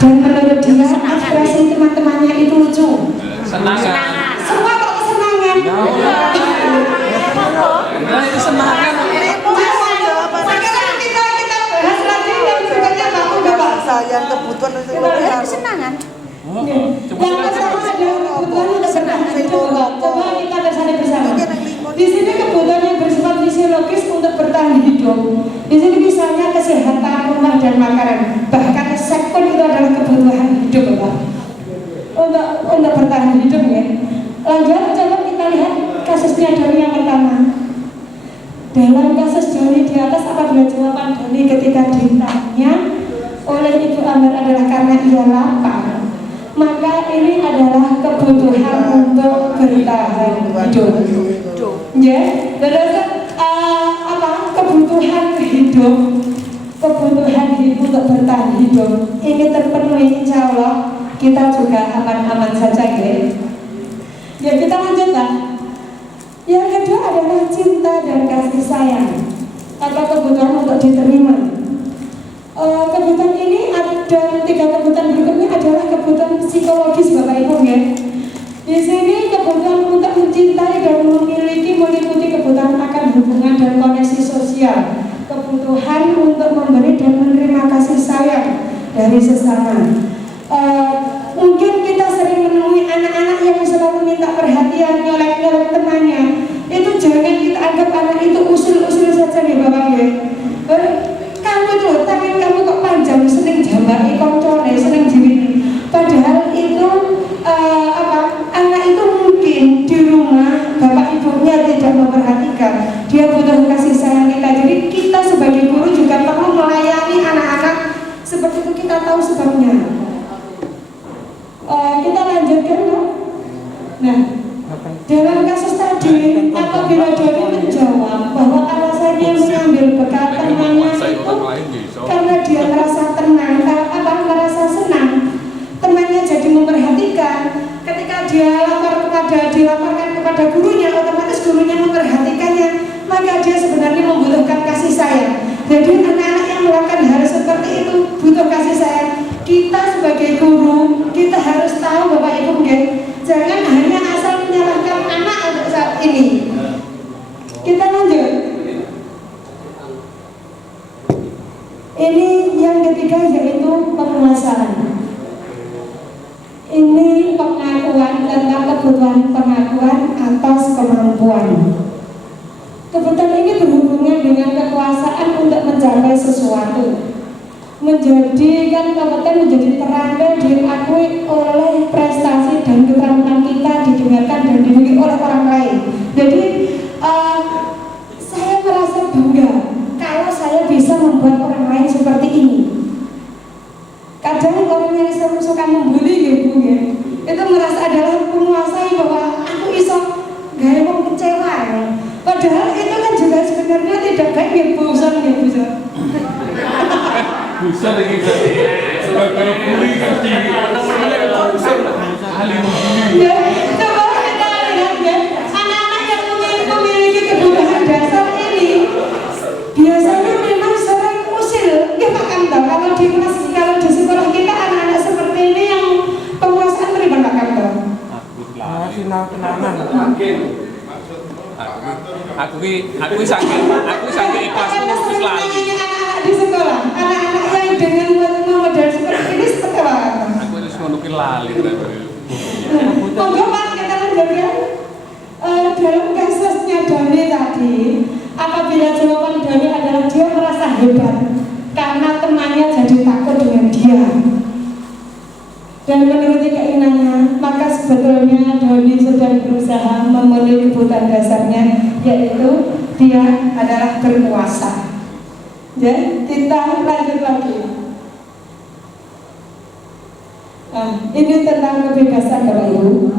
dan menurut dia ekspresi teman-temannya itu lucu. Senangan. Semua kok kesenangan. Nah itu senangan. Sekarang kita bahas lagi yang berikutnya Bapak. Sayang kebutuhan Kesenangan. Yang pertama adalah kebutuhan kesenangan. Coba kita bersama bersama. Di sini kebutuhan yang bersifat fisiologis untuk bertahan hidup. Di sini misalnya kesehatan, rumah dan makanan. Bahkan seks pun itu adalah kebutuhan hidup, Bapak. Untuk bertahan hidup ya. Lanjut, coba kita lihat kasusnya Doni yang pertama. Dalam kasus Doni di atas, apabila jawaban Doni ketika ditanya oleh Ibu Ambar adalah karena ia lapar, maka ini adalah kebutuhan untuk bertahan hidup. Ya, berdasarkan kebutuhan hidup untuk bertahan hidup ini terpenuhi, insya Allah kita juga aman-aman saja ya. Ya kita lanjutkan. Yang kedua adalah cinta dan kasih sayang atau kebutuhan untuk diterima. Kebutuhan ini ada 3 kebutuhan berikutnya adalah kebutuhan psikologis Bapak Ibu ya. Di sini kebutuhan untuk mencintai dan memiliki meliputi kebutuhan akan hubungan dan koneksi sosial, kebutuhan untuk memberi dan menerima kasih sayang dari sesama. Mungkin kita sering menemui anak-anak yang selalu minta perhatian, nyolek-nyolek temannya. Itu jangan kita anggap anak itu usul-usul saja nih Bapak ya. Kamu tuh tangan kamu kok panjang, seneng jambaki koncone, seneng jiwini. Padahal itu anak itu mungkin di rumah bapak ibunya tidak memperhatikan. Dia butuh kasih sayang kita. Jadi kita sebagai guru juga perlu melayani anak-anak seperti itu, kita tahu sebabnya. Kita lanjutkan ya. Nah, dalam kasus tadi apabila Doni menjawab bahwa alasannya mengambil bekal temannya itu karena dia merasa tenang, merasa senang, temannya jadi Jadi anak-anak yang melakukan hal seperti itu butuh kasih sayang. Kita sebagai guru, kita harus tahu Bapak Ibu, jangan hanya asal menyalahkan anak untuk saat ini. Kita lanjut. Ini yang ketiga yaitu penguasaan. Ini pengakuan tentang kebutuhan pengakuan atas kemampuan. Kebutuhan ini berhubungan dengan kekuasaan untuk mencapai sesuatu. Menjadikan kompeten menjadi terampil diakui oleh prestasi dan keterampilan kita didengarkan dan dimiliki oleh orang lain. Jadi saya merasa bangga kalau saya bisa membuat orang lain seperti ini. Kadang orang yang suka membuli gitu ya, itu merasa adalah menguasai bahwa aku iso gaya mau kecewa ya. Padahal itu kan juga sebenarnya tidak baik ya, bosan ya, bosan. Bisa lagi sebagai bully ya, coba kita lihat ya, anak-anak yang memiliki kebutuhan dasar ini biasanya memang sering usil. Ya Pak Kanto, kalau di sekolah kita anak-anak seperti ini yang penguasaan terima Pak Kanto. Sinau kenangan. Aku saking ikhlas terus lali. Anak-anak di sekolah, anak-anak yang dengan model seperti ini seperti apa? Aku harus nunjukin lali. Monggo Pak, kita lanjutkan. Dalam kasusnya Doni tadi, apabila jawaban Doni adalah dia merasa hebat karena temannya jadi takut dengan dia dan menuruti keinginannya, maka sebetulnya Doni sedang berusaha memenuhi kebutuhan dasarnya, yaitu dia adalah berkuasa. Ya, kita lanjut lagi. Nah, ini tentang kebebasan Bapak Ibu.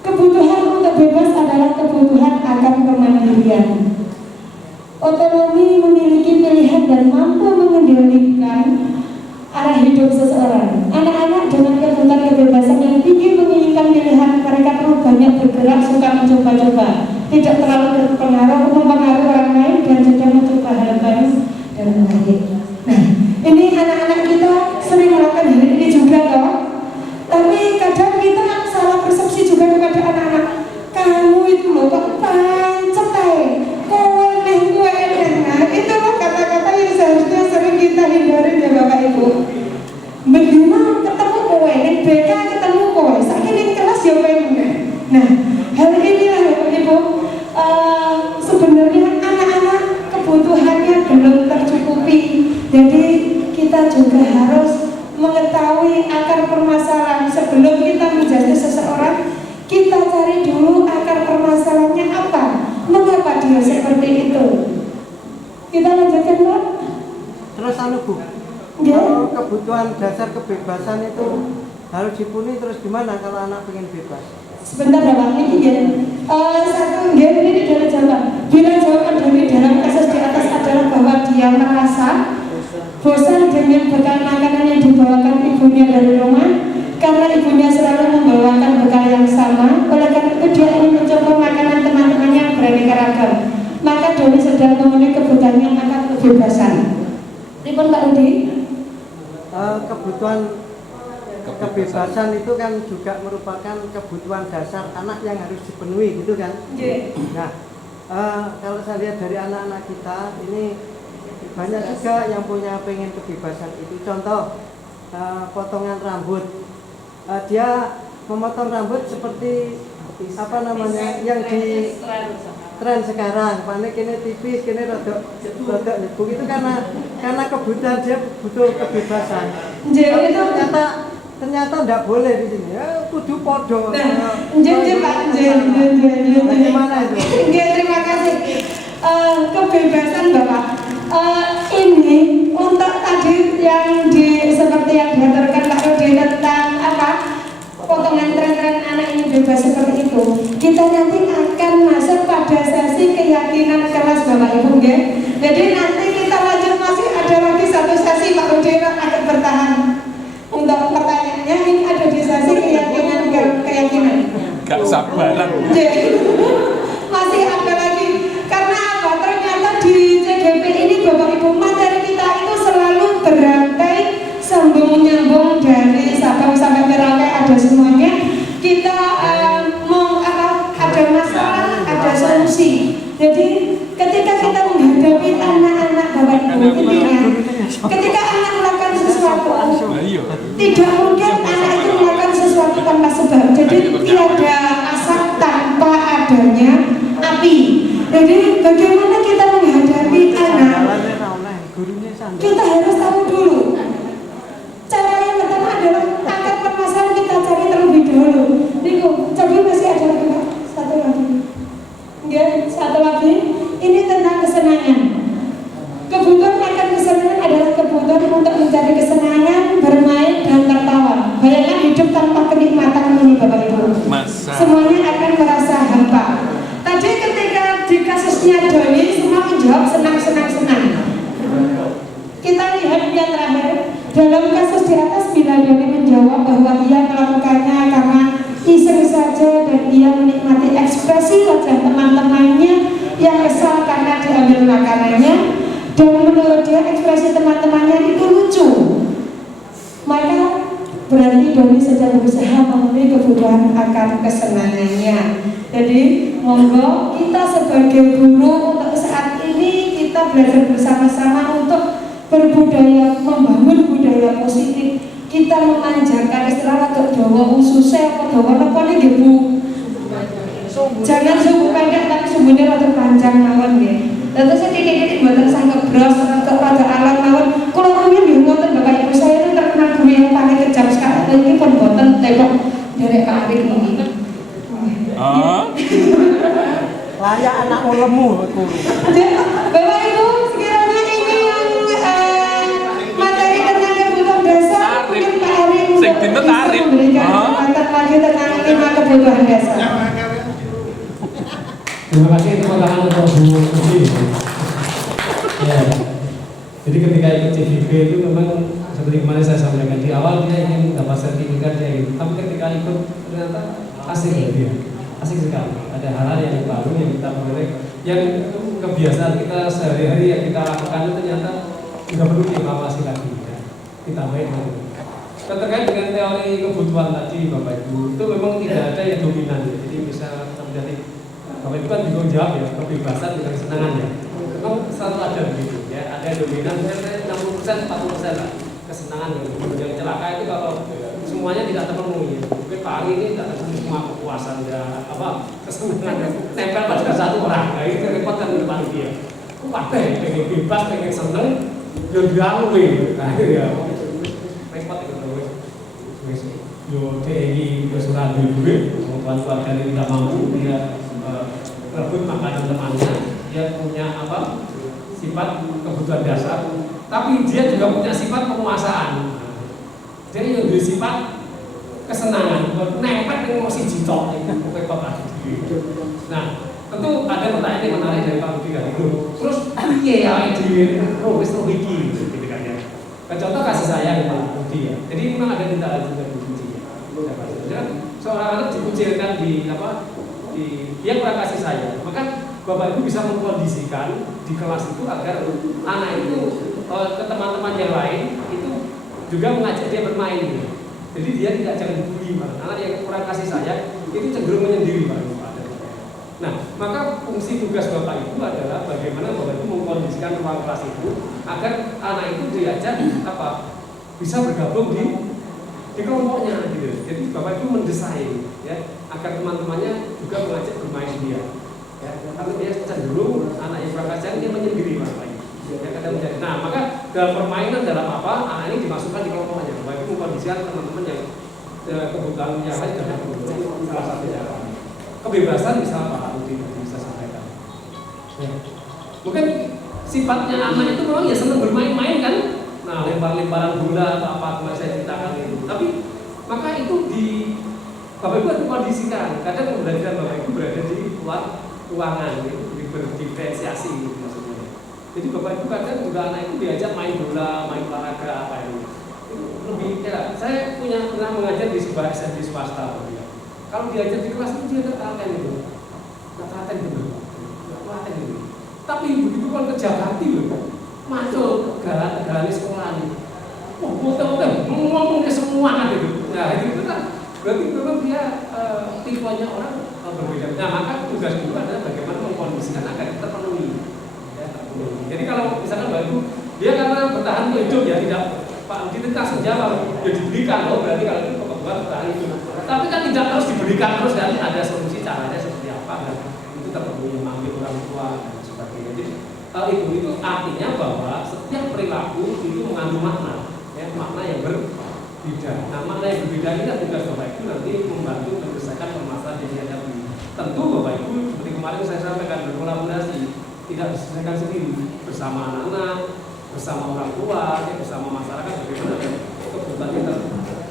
Kebutuhan untuk bebas adalah kebutuhan akan kemandirian. Otonomi memiliki pilihan dan mampu mengendalikan arah hidup seseorang. Anak-anak dengan kebutuhan kebebasan yang tinggi menginginkan pilihan, mereka perlu banyak bergerak, suka mencoba-coba, tidak terlalu mempengaruhi orang lain dan juga mencoba hal baru dan menarik. Nah, ini anak-anak kita sering melakukan hal ini juga toh. Tapi kadang kita salah persepsi juga kepada anak-anak. Kamu itu loh kok pancetai, kowe nah itu loh kata-kata yang seharusnya sering kita hindari ya Bapak Ibu. Bagaimana ketemu kowe, BK ketemu kowe, saking di kelas ya kowe. Nah, hal inilah Bapak Ibu, sebenarnya anak-anak kebutuhannya belum tercukupi. Jadi kita juga harus mengetahui akar permasalahan sebelum kita menjadi seseorang. Kita cari dulu akar permasalahannya apa, mengapa dia seperti itu. Kita lanjutkan Pak. Terus Bu, Ya. kalau kebutuhan dasar kebebasan itu harus dipenuhi, terus gimana kalau anak pengen bebas? Sebentar Bapak, ini ya. Satu ini adalah jawaban. Bila jawaban dari dalam kasus di atas adalah bahwa dia merasa bosan dengan bekal makanan yang dibawakan ibunya dari rumah karena ibunya selalu membawakan bekal yang sama, oleh karena itu dia ingin mencoba makanan teman-temannya yang beraneka ragam. Maka Doni sedang memenuhi kebutuhannya akan kebebasan. Ripun Pak Udi? Kebutuhan kebebasan itu kan juga merupakan kebutuhan dasar anak yang harus dipenuhi, gitu kan? Nah, kalau saya lihat dari anak-anak kita ini banyak juga yang punya pengen kebebasan itu. Contoh, potongan rambut. Dia memotong rambut seperti apa namanya yang di tren sekarang. Panik ini tipis, ini rodok nyebuk itu karena kebutuhan dia butuh kebebasan. Tapi ternyata tidak boleh di sini. Ya, kudu podo. Pak, Bagaimana itu? Terima kasih. Kebebasan Bapak. Ini untuk tadi yang seperti yang diaturkan Pak Rudi tentang apa potongan tren-tren anak ini bebas seperti itu. Kita nanti akan masuk pada sesi keyakinan kelas Bapak Ibu ya. Jadi nanti kita lanjut, masih ada lagi satu sesi Pak Rudi akan bertahan untuk pertanyaannya. Ini ada di sesi keyakinan. Gak sabaran. Masih ada lagi. Karena apa? Ternyata di CGP ini Bapak Ibu kemudian anak itu melakukan sesuatu tanpa sebab. Jadi tiada asap tanpa adanya api. Jadi bagaimana kita menghadapi anak? Kita harus tahu dulu. Cara yang pertama adalah akar permasalahan kita cari terlebih dahulu. Niku, coba masih ada lagi Pak? Satu lagi. Ya, satu lagi. Ini tentang kesenangan. Kebutuhan akan kesenangan adalah kebutuhan untuk mencari kesenangan, bermain dan tertawa. Bayangkan hidup tanpa kenikmatan ini Bapak Ibu. Semuanya akan merasa hampa. Tadi ketika di kasusnya Doni semua menjawab senang. Kita lihat yang terakhir dalam kasus di atas, bila Doni menjawab bahwa ia melakukannya karena iseng saja dan ia menikmati ekspresi wajah teman-temannya yang kesal karena diambil makanannya, dan menurut dia ekspresi teman-temannya itu lucu, maka berarti Doni sedang berusaha memenuhi kebutuhan akan kesenangannya. Jadi monggo kita sebagai guru untuk saat ini kita belajar bersama-sama untuk berbudaya, membangun budaya positif. Kita memanjakan istilah untuk dawa ususnya atau dawa apa nih Bu? Jangan sumbu pendek tapi sumbunya rada panjang mawon nggih. Tentu saya titik-titik mboten sanggup bros atau rada alam mawon. Kula rumiyin nggih ngoten Bapak Ibu, saya itu terkenal guru yang paling kejam sekarang ini pun mboten tepok derek karir ini. Layak anak lemu guru. Bapak Ibu, sekiranya ini yang materi tentang kebutuhan dasar, mungkin Pak Ari bisa memberikan kesempatan lagi tentang 5 kebutuhan dasar. Terima kasih tepuk tangan untuk Bu Susi. Ya. Jadi ketika ikut CVB itu memang seperti kemarin saya sampaikan di awal dia ingin dapat sertifikat dia ingin, tapi ketika ikut ternyata asik dia, asik sekali. Ada hal-hal yang baru yang kita boleh, yang kebiasaan kita sehari-hari yang kita lakukan itu ternyata tidak perlu dievaluasi lagi. Ya. Kita main lagi. Terkait dengan teori kebutuhan tadi Bapak Ibu, itu memang tidak ada yang dominan. Jadi bisa terjadi Bapak Ibu kan bingung jawab ya, kebebasan dengan kesenangan ya. Memang selalu ada begitu ya, ada dominan 60%, 40% lah kesenangan yang celaka itu kalau semuanya tidak terpenuhi. Mungkin Pak Ari ini tidak terpenuhi semua kepuasan dan kesenangan nempel pada satu orang. Nah ini repot kan di depan dia. Waduh, pengen bebas, pengen seneng, yang dilalui. Nah ya repot itu. Yo TNI surat duit, keluarga ini tidak mampu dia rebut makanan temannya, dia punya sifat kebutuhan dasar, tapi dia juga punya sifat penguasaan. Jadi yang dua sifat kesenangan, nempel dengan emosi jitok itu Nah, tentu ada pertanyaan yang menarik dari Pak Budi kan itu. Terus iya ya di wis wiki gitu kan ya. Contoh kasih sayang Pak Budi ya. Jadi memang ada tindak lanjut dari Budi ya. Seorang anak dikucilkan di dia kurang kasih sayang, maka Bapak Ibu bisa mengkondisikan di kelas itu agar anak itu ke teman-teman yang lain itu juga mengajak dia bermain gitu. Jadi dia tidak jangan dibully, anak yang kurang kasih sayang itu cenderung menyendiri Pak Ibu. Nah, maka fungsi tugas Bapak Ibu adalah bagaimana Bapak Ibu mengkondisikan ruang kelas itu agar anak itu diajak bisa bergabung di kelompoknya gitu. Jadi Bapak Ibu mendesain ya agar teman-temannya juga mengajak bermain dia. Ya, kalau dia cenderung anak yang kurang kasih dia menyendiri Bapak Ibu. Ya, kadang menjadi. Nah, maka dalam permainan dalam anak ini dimasukkan di kelompoknya. Bapak Ibu mengkondisikan teman-teman yang kebutuhan yang lain dan salah satu cara. Kebebasan bisa apa? Bisa sampaikan. Ya. Mungkin sifatnya anak itu memang ya senang bermain-main kan. Nah, lempar-lemparan bola atau apa kemarin saya ceritakan itu. Tapi maka itu di Bapak Ibu harus kondisikan. Kadang pembelajaran Bapak Ibu berada di luar ruangan, itu berdiferensiasi gitu maksudnya. Jadi Bapak Ibu kadang juga anak itu diajak main bola, main olahraga apa itu. Itu lebih ya. Saya pernah mengajar di sebuah SMP swasta. Kalau diajar di kelas itu dia tertelaten itu, tertelaten gitu, tertelaten gitu. Tapi begitu kan kerja hati loh, masuk negara sekolah ini, ngomong ke semua gitu. Nah itu kan berarti memang dia tipenya orang berbeda. Nah maka tugas itu adalah bagaimana mengkondisikan agar terpenuhi. Ya, terpenuhi. Jadi kalau misalkan baru dia karena bertahan hidup ya tidak Pak Udi langsung jawab, ya diberikan loh, berarti kalau itu kebutuhan bertahan itu. Tapi kan tidak terus diberikan terus, dan ada solusi caranya seperti apa, kan? Itu terpenuhi mengambil orang tua dan sebagainya. Jadi hal itu artinya bahwa setiap perilaku itu mengandung makna, ya, makna yang berbeda. Nah, makna yang berbeda ini kan tugas Bapak Ibu nanti membantu menyelesaikan permasalahan yang dihadapi. Tentu Bapak Ibu seperti kemarin saya sampaikan berkolaborasi, tidak diselesaikan sendiri, bersama anak-anak, bersama orang tua, ya, bersama masyarakat bagaimana kebutuhan kita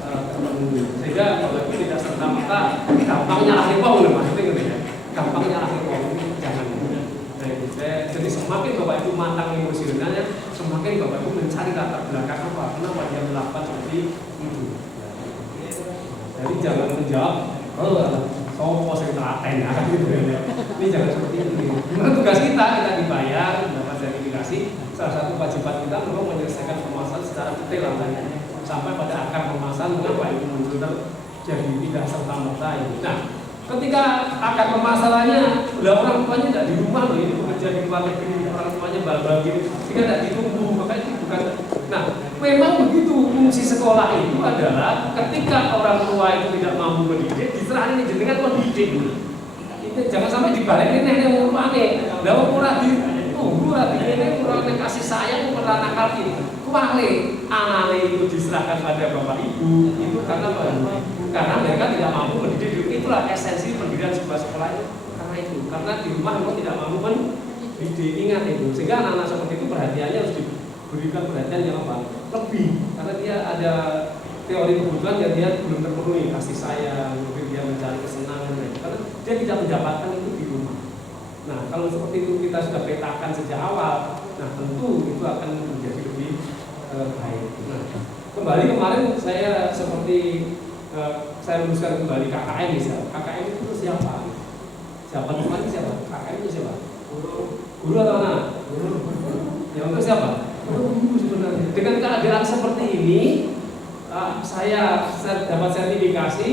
terpenuhi. Sehingga Bapak Ibu tidak serta-merta gampang nyalahin wong, maksudnya gitu ya. Gampang nyalahin wong, jangan. Nah, jadi semakin Bapak Ibu matang emosionalnya, semakin Bapak Ibu mencari latar belakang apa, kenapa dia melakukan seperti itu. Jadi jangan menjawab, sopo sing telaten ya, gitu ya. Ini jangan seperti ini. Menurut tugas kita dibayar, mendapat sertifikasi. Salah satu kewajiban kita memang menyelesaikan permasalahan secara detail sampai pada akar permasalahan mengapa itu muncul terjadi, tidak serta-merta ini. Nah, ketika akar permasalahannya, udah orang tuanya tidak di rumah loh, ini bekerja di luar negeri, orang tuanya bal-bal gini, sehingga tidak ditunggu, maka itu bukan. Nah, memang begitu fungsi sekolah itu adalah ketika orang tua itu tidak mampu mendidik, diserahin jenengan mendidik. Itu jangan sampai dibalik ini nenek umumane, lalu kurang ditunggu, ini kurang kasih sayang, kurang nakal ini. Kuali anak itu diserahkan pada Bapak Ibu itu karena mereka tidak mampu mendidik. Itulah esensi pendidikan sebuah sekolah itu, karena di rumah memang tidak mampu mendidik. Ingat itu, sehingga anak-anak seperti itu perhatiannya harus diberikan perhatian yang lebih, karena dia ada teori kebutuhan yang dia belum terpenuhi, kasih sayang, mungkin dia mencari kesenangan, karena dia tidak mendapatkan itu di rumah. Nah, kalau seperti itu kita sudah petakan sejak awal, nah tentu itu akan menjadi lebih baik. Nah, kembali kemarin saya seperti saya luruskan kembali KKM misalnya. KKM itu siapa? Siapa kemarin siapa? KKM itu siapa? Guru atau anak? Guru. Ya untuk siapa? Guru sebenarnya. Dengan keadaan seperti ini, saya dapat sertifikasi,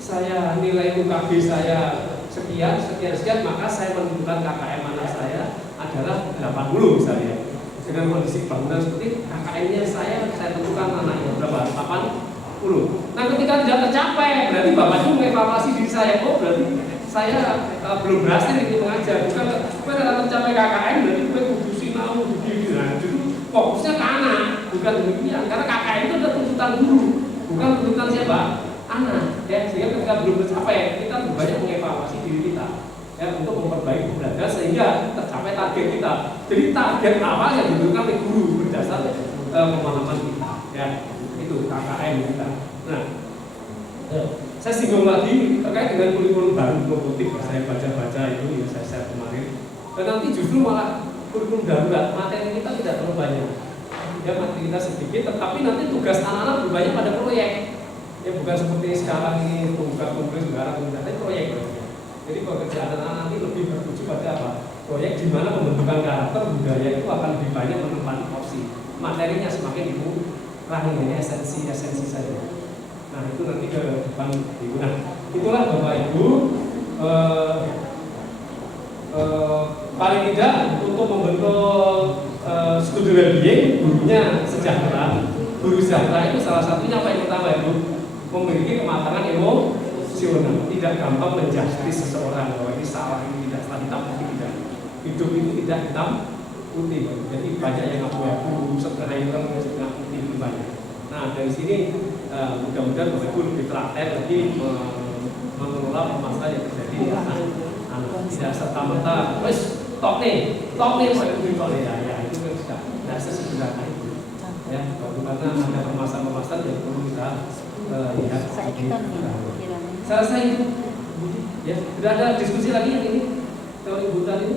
saya nilai UKB saya sekian, maka saya menentukan KKM anak saya adalah 80 misalnya. Dengan kondisi bangunan seperti KKM-nya saya tentukan anaknya berapa? 80. Nah, ketika tidak tercapai, berarti Bapak itu mengevaluasi diri saya. Oh, berarti saya belum berhasil itu mengajar. Bukan kalau tercapai KKM, berarti gue kudu sinau begini. Nah, justru fokusnya ke anak, bukan demikian. Karena KKM itu adalah tuntutan guru, bukan tuntutan siapa? Anak. Ya, sehingga ketika belum tercapai, kita lebih banyak mengevaluasi diri kita. Ya, untuk memperbaiki pembelajaran sehingga tercapai target kita. Jadi target awal yang ditentukan oleh guru berdasar pemahaman kita. Ya, itu KKM kita. Nah, saya singgung lagi terkait dengan kurikulum baru robotik. Saya baca-baca itu yang saya share kemarin. Dan nanti justru malah kurikulum darurat, materi kita tidak terlalu banyak. Ya, materi kita sedikit, tetapi nanti tugas anak-anak lebih banyak pada proyek. Ya, bukan seperti sekarang ini bukan kongres negara, tapi proyek. Jadi pekerjaan anak-anak nanti lebih tertuju pada apa? Proyek di mana pembentukan karakter budaya itu akan lebih banyak menempati porsi. Materinya semakin dikurangi, hanya esensi saja. Nah, itu nanti ke depan Ibu. Nah, itulah Bapak Ibu paling tidak untuk membentuk studi well-being, gurunya sejahtera. Guru sejahtera itu salah satunya apa yang pertama Ibu? Memiliki kematangan emosional, tidak gampang menjustis seseorang bahwa ini salah, ini tidak salah, hitam putih tidak. Hidup itu tidak hitam putih, jadi banyak yang abu-abu, setengah hitam, setengah putih itu banyak. Nah, dari sini mudah-mudahan Bapak Ibu lebih telaten lagi mengelola permasalahan yang terjadi di anak. Tidak serta-merta, wes top nih Bapak Ibu ya, itu kan sudah tidak sesederhana itu. Ya, karena ada permasalahan-permasalahan yang perlu kita lihat. Selesai itu. Ya, sudah ada diskusi lagi yang ini teori buta ini.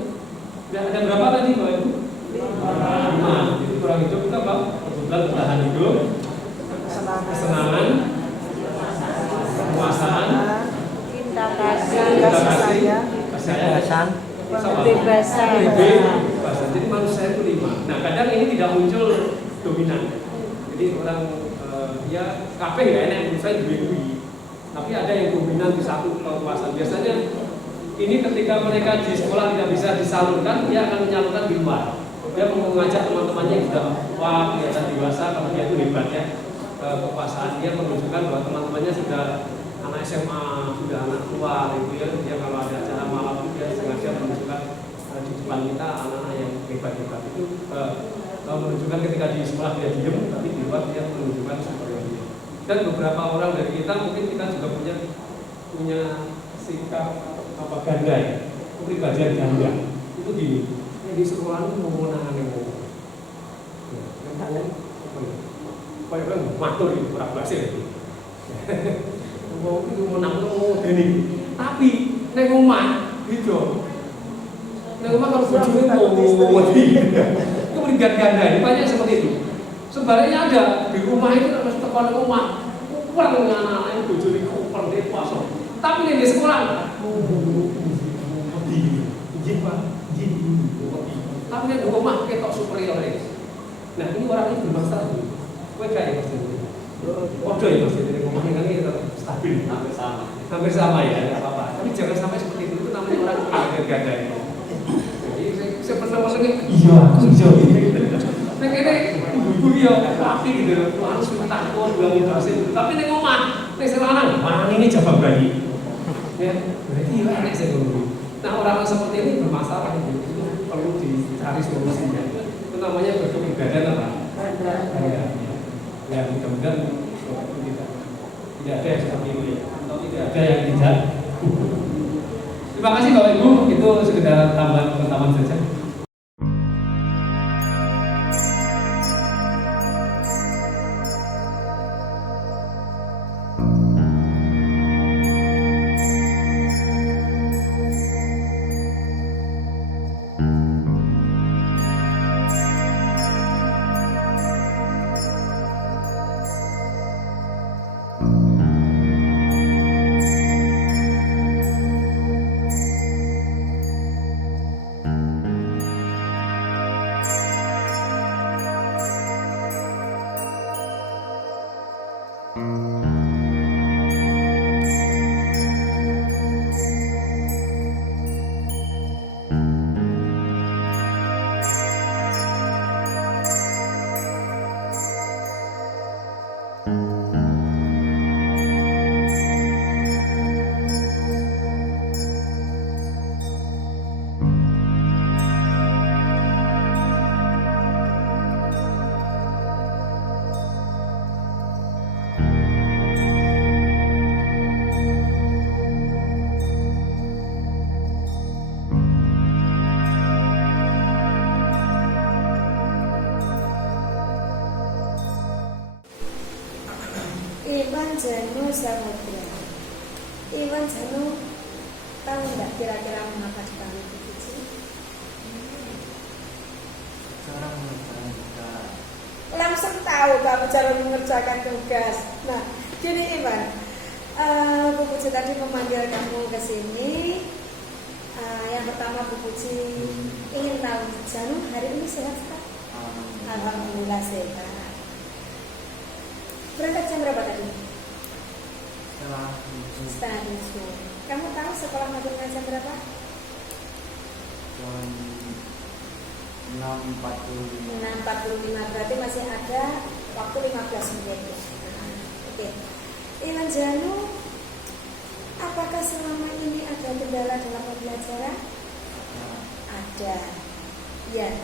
Sudah ada berapa tadi Bapak Ibu? 5. Jadi kurang hidup kita Pak. Kebutuhan bertahan hidup, kesenangan, kepuasan, Cinta kasih, kebebasan, kebebasan. Jadi manusia itu 5. Nah, kadang ini tidak muncul dominan. Jadi orang ya kabeh ya enak menurut saya duwe-duwe. Tapi ada yang dominan di satu kekuasaan. Biasanya ini ketika mereka di sekolah tidak bisa disalurkan, dia akan menyalurkan di luar. dia mengajak teman-temannya yang sudah tua, kelihatan dewasa, kalau dia itu hebatnya kekuasaan, dia menunjukkan bahwa teman-temannya sudah anak SMA, sudah anak tua gitu ya. Dia kalau ada acara malam dia sengaja menunjukkan di depan kita anak-anak yang hebat-hebat itu menunjukkan ketika di sekolah dia diem, tapi di luar dia menunjukkan superiornya. Dan beberapa orang dari kita mungkin kita juga punya sikap ganda ya, kepribadian ganda. Itu gini, yang di sekolah itu mau menangani ngomong. Kayak orang matur itu kurang berhasil itu. Mau itu menang ngomong gini. Tapi nek omah gitu. Nek omah kalau bojone ngomong itu berikan ganda, banyak seperti itu. Sebaliknya ada di rumah itu harus tekan rumah, kurang anak-anak yang bojone kurang dia puasa. Tapi di sekolah, tapi di rumah ketok superior. Nah ini orang ini bermasalah. Kue kayak maksudnya, kode ya maksudnya ngomongnya kan ini stabil, hampir sama ya, nggak apa-apa. Tapi jangan sampai seperti itu namanya orang ganda-ganda itu. Jadi saya pernah maksudnya, iya, nah kayaknya ibu ya rapi gitu, harus minta takut, bilang berhasil. Tapi nih ngomong, nih selanang, mana ini jawab lagi. Ya, berarti ya enak saya ngomong. Nah orang seperti ini bermasalah itu perlu dicari solusinya. Itu namanya berkepribadian apa? Ya mudah-mudahan tidak ada yang seperti itu ya, atau tidak ada yang tidak. Terima kasih Bapak Ibu, itu sekedar tambahan pengetahuan saja. Iwan Janu Samudra. Iwan Janu tahu nggak kira-kira mengapa dipanggil Bukuji? Langsung tahu kamu cara mengerjakan tugas. Nah, gini Iwan, Bukuji tadi memanggil kamu ke sini. Yang pertama Bukuji ingin tahu Janu hari ini sehat tak? Alhamdulillah sehat. Berangkat jam berapa tadi? Setengah 7. Kamu tahu sekolah maghribnya jam berapa? Jam 6.45. Berarti masih ada waktu 15 menit. Oke. Iwan Janu, apakah selama ini ada kendala dalam pembelajaran? Ada. Ya.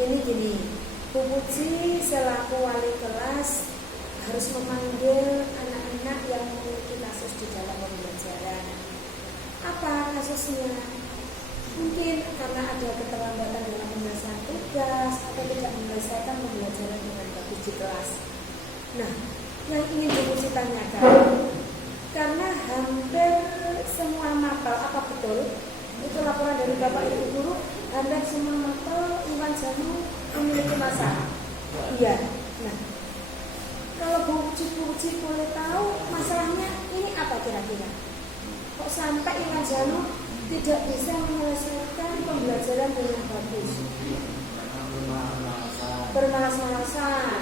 Gini. Bukuji selaku wali kelas harus memanggil anak-anak yang memiliki kasus di dalam pembelajaran. Apa kasusnya? Mungkin karena ada keterlambatan dalam penyelesaian tugas atau tidak menyelesaikan pembelajaran dengan bagus di kelas. Nah, yang ingin Bukuji tanyakan, karena hampir semua mapel, apa betul? Itu laporan dari Bapak Ibu Guru, hampir semua mapel Iwan Janu memiliki masalah. Iya. Nah, kalau Bukuji boleh tahu masalahnya ini apa kira-kira? Kok sampai Iwan Janu tidak bisa menyelesaikan pembelajaran dengan bagus? Bermalas-malasan,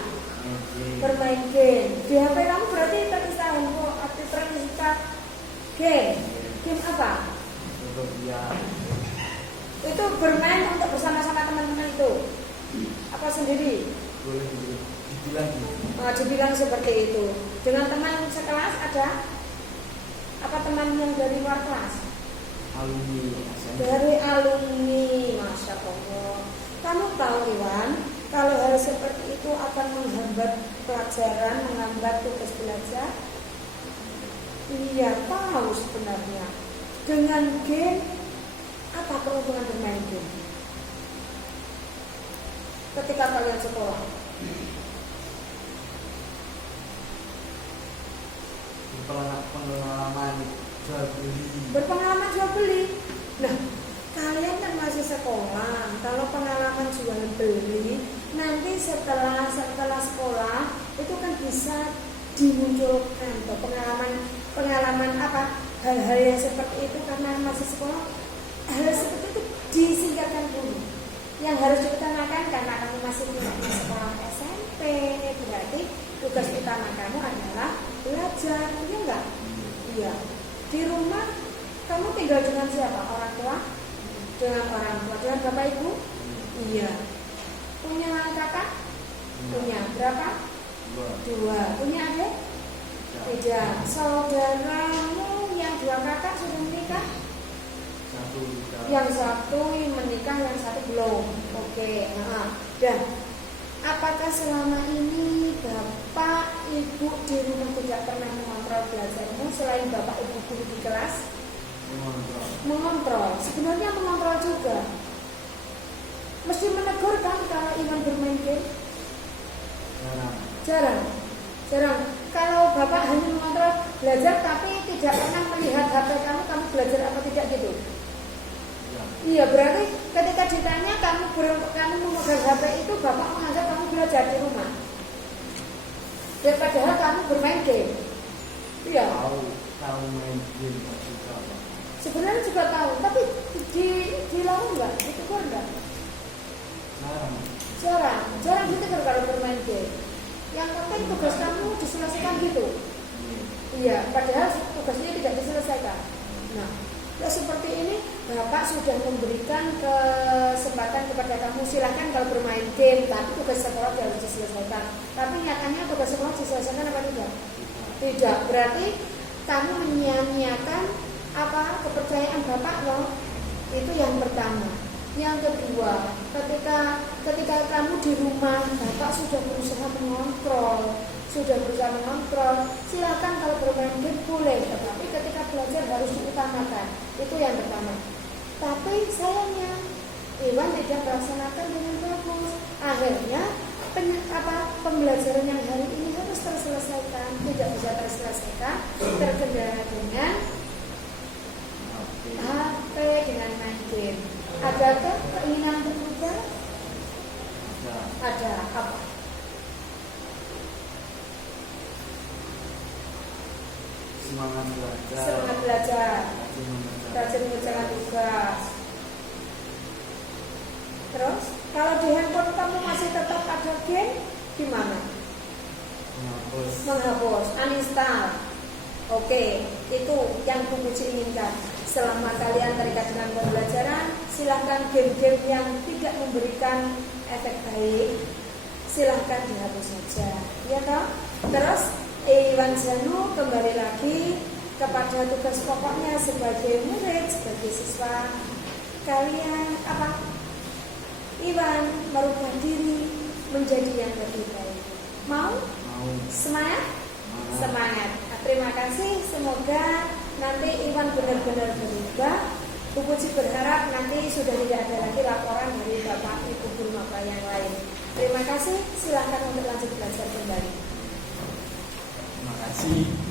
bermain game. Di HP kamu berarti terpisah handphone atau terpisah game. Game apa? Itu bermain untuk bersama-sama teman-teman itu. Apa sendiri? Boleh dibilang Dibilang seperti itu. Dengan teman sekelas ada? Apa teman yang dari luar kelas? alumni Dari alumni, Masya Allah. Kamu tahu Iwan, kalau hal seperti itu akan menghambat pelajaran, menghambat tugas belajar? Iya, tahu sebenarnya. Dengan game, apa keuntungan bermain game? Ketika kalian sekolah, pengalaman jual beli. Berpengalaman jual beli. Nah, kalian kan masih sekolah. Kalau pengalaman jual beli, nanti setelah sekolah itu kan bisa dimunculkan tuh pengalaman apa hal-hal yang seperti itu karena masih sekolah. Hal seperti itu disingkatkan dulu. Yang harus diutamakan karena kamu masih punya sekolah SMP, berarti tugas utama kamu adalah belajar, iya enggak? Iya. Di rumah kamu tinggal dengan siapa? Orang tua? Dengan orang tua, dengan bapak ibu? Iya. Punya kakak? Punya. Berapa? 2. Punya adik? Tidak. Saudaramu yang 2 kakak sudah menikah? 1. Yang 1 menikah, yang 1 belum. Oke. Dan apakah selama ini bapak ibu di rumah tidak pernah mengontrol belajarmu selain bapak ibu guru di kelas? Mengontrol. Sebenarnya mengontrol juga. Mesti menegur kan kalau Iwan bermain game? Jarang. Kalau bapak hanya mengontrol belajar tapi tidak pernah melihat HP kamu belajar apa tidak gitu? Iya, berarti ketika ditanya kamu memegang HP itu bapak menganggap kamu belajar di rumah. Dan padahal kamu bermain game. Iya. Tahu main game juga. Sebenarnya juga tahu, tapi dilawan enggak? Ditegur enggak? Jarang ditegur kalau bermain game. Yang penting tugas kamu diselesaikan gitu. Iya, padahal tugasnya tidak diselesaikan. Nah, ya seperti ini bapak sudah memberikan kesempatan kepada kamu, silahkan kalau bermain game, tapi tugas sekolah harus diselesaikan. Tapi nyatanya tugas sekolah diselesaikan apa tidak? Tidak, berarti kamu menyia-nyiakan kepercayaan bapak loh. Itu yang pertama. Yang kedua, ketika kamu di rumah, bapak sudah berusaha mengontrol, silakan kalau bermain game boleh, tetapi ketika belajar harus diutamakan. Itu yang pertama. Tapi sayangnya Iwan tidak melaksanakan dengan bagus. Akhirnya pembelajaran yang hari ini harus terselesaikan, tidak bisa terselesaikan, terkendala dengan HP, dengan main game. Adakah keinginan untuk belajar? Ada. Apa? Semangat belajar. Rajin mengerjakan tugas. Terus, kalau di handphone kamu masih tetap ada game, gimana? Menghapus, uninstall. Oke, itu yang Bu Puji inginkan. Selama kalian terikat dengan pembelajaran, silahkan game-game yang tidak memberikan efek baik, silahkan dihapus saja. Ya toh? Terus Iwan Janu kembali lagi kepada tugas pokoknya sebagai murid, sebagai siswa. Kalian Iwan merubah diri menjadi yang lebih baik. Mau? Semangat? Semangat. Terima kasih. Semoga nanti Iwan benar-benar berubah. Bu Puji berharap nanti sudah tidak ada lagi laporan dari Bapak Ibu guru maba yang lain. Terima kasih. Silahkan untuk lanjut belajar kembali. Terima kasih.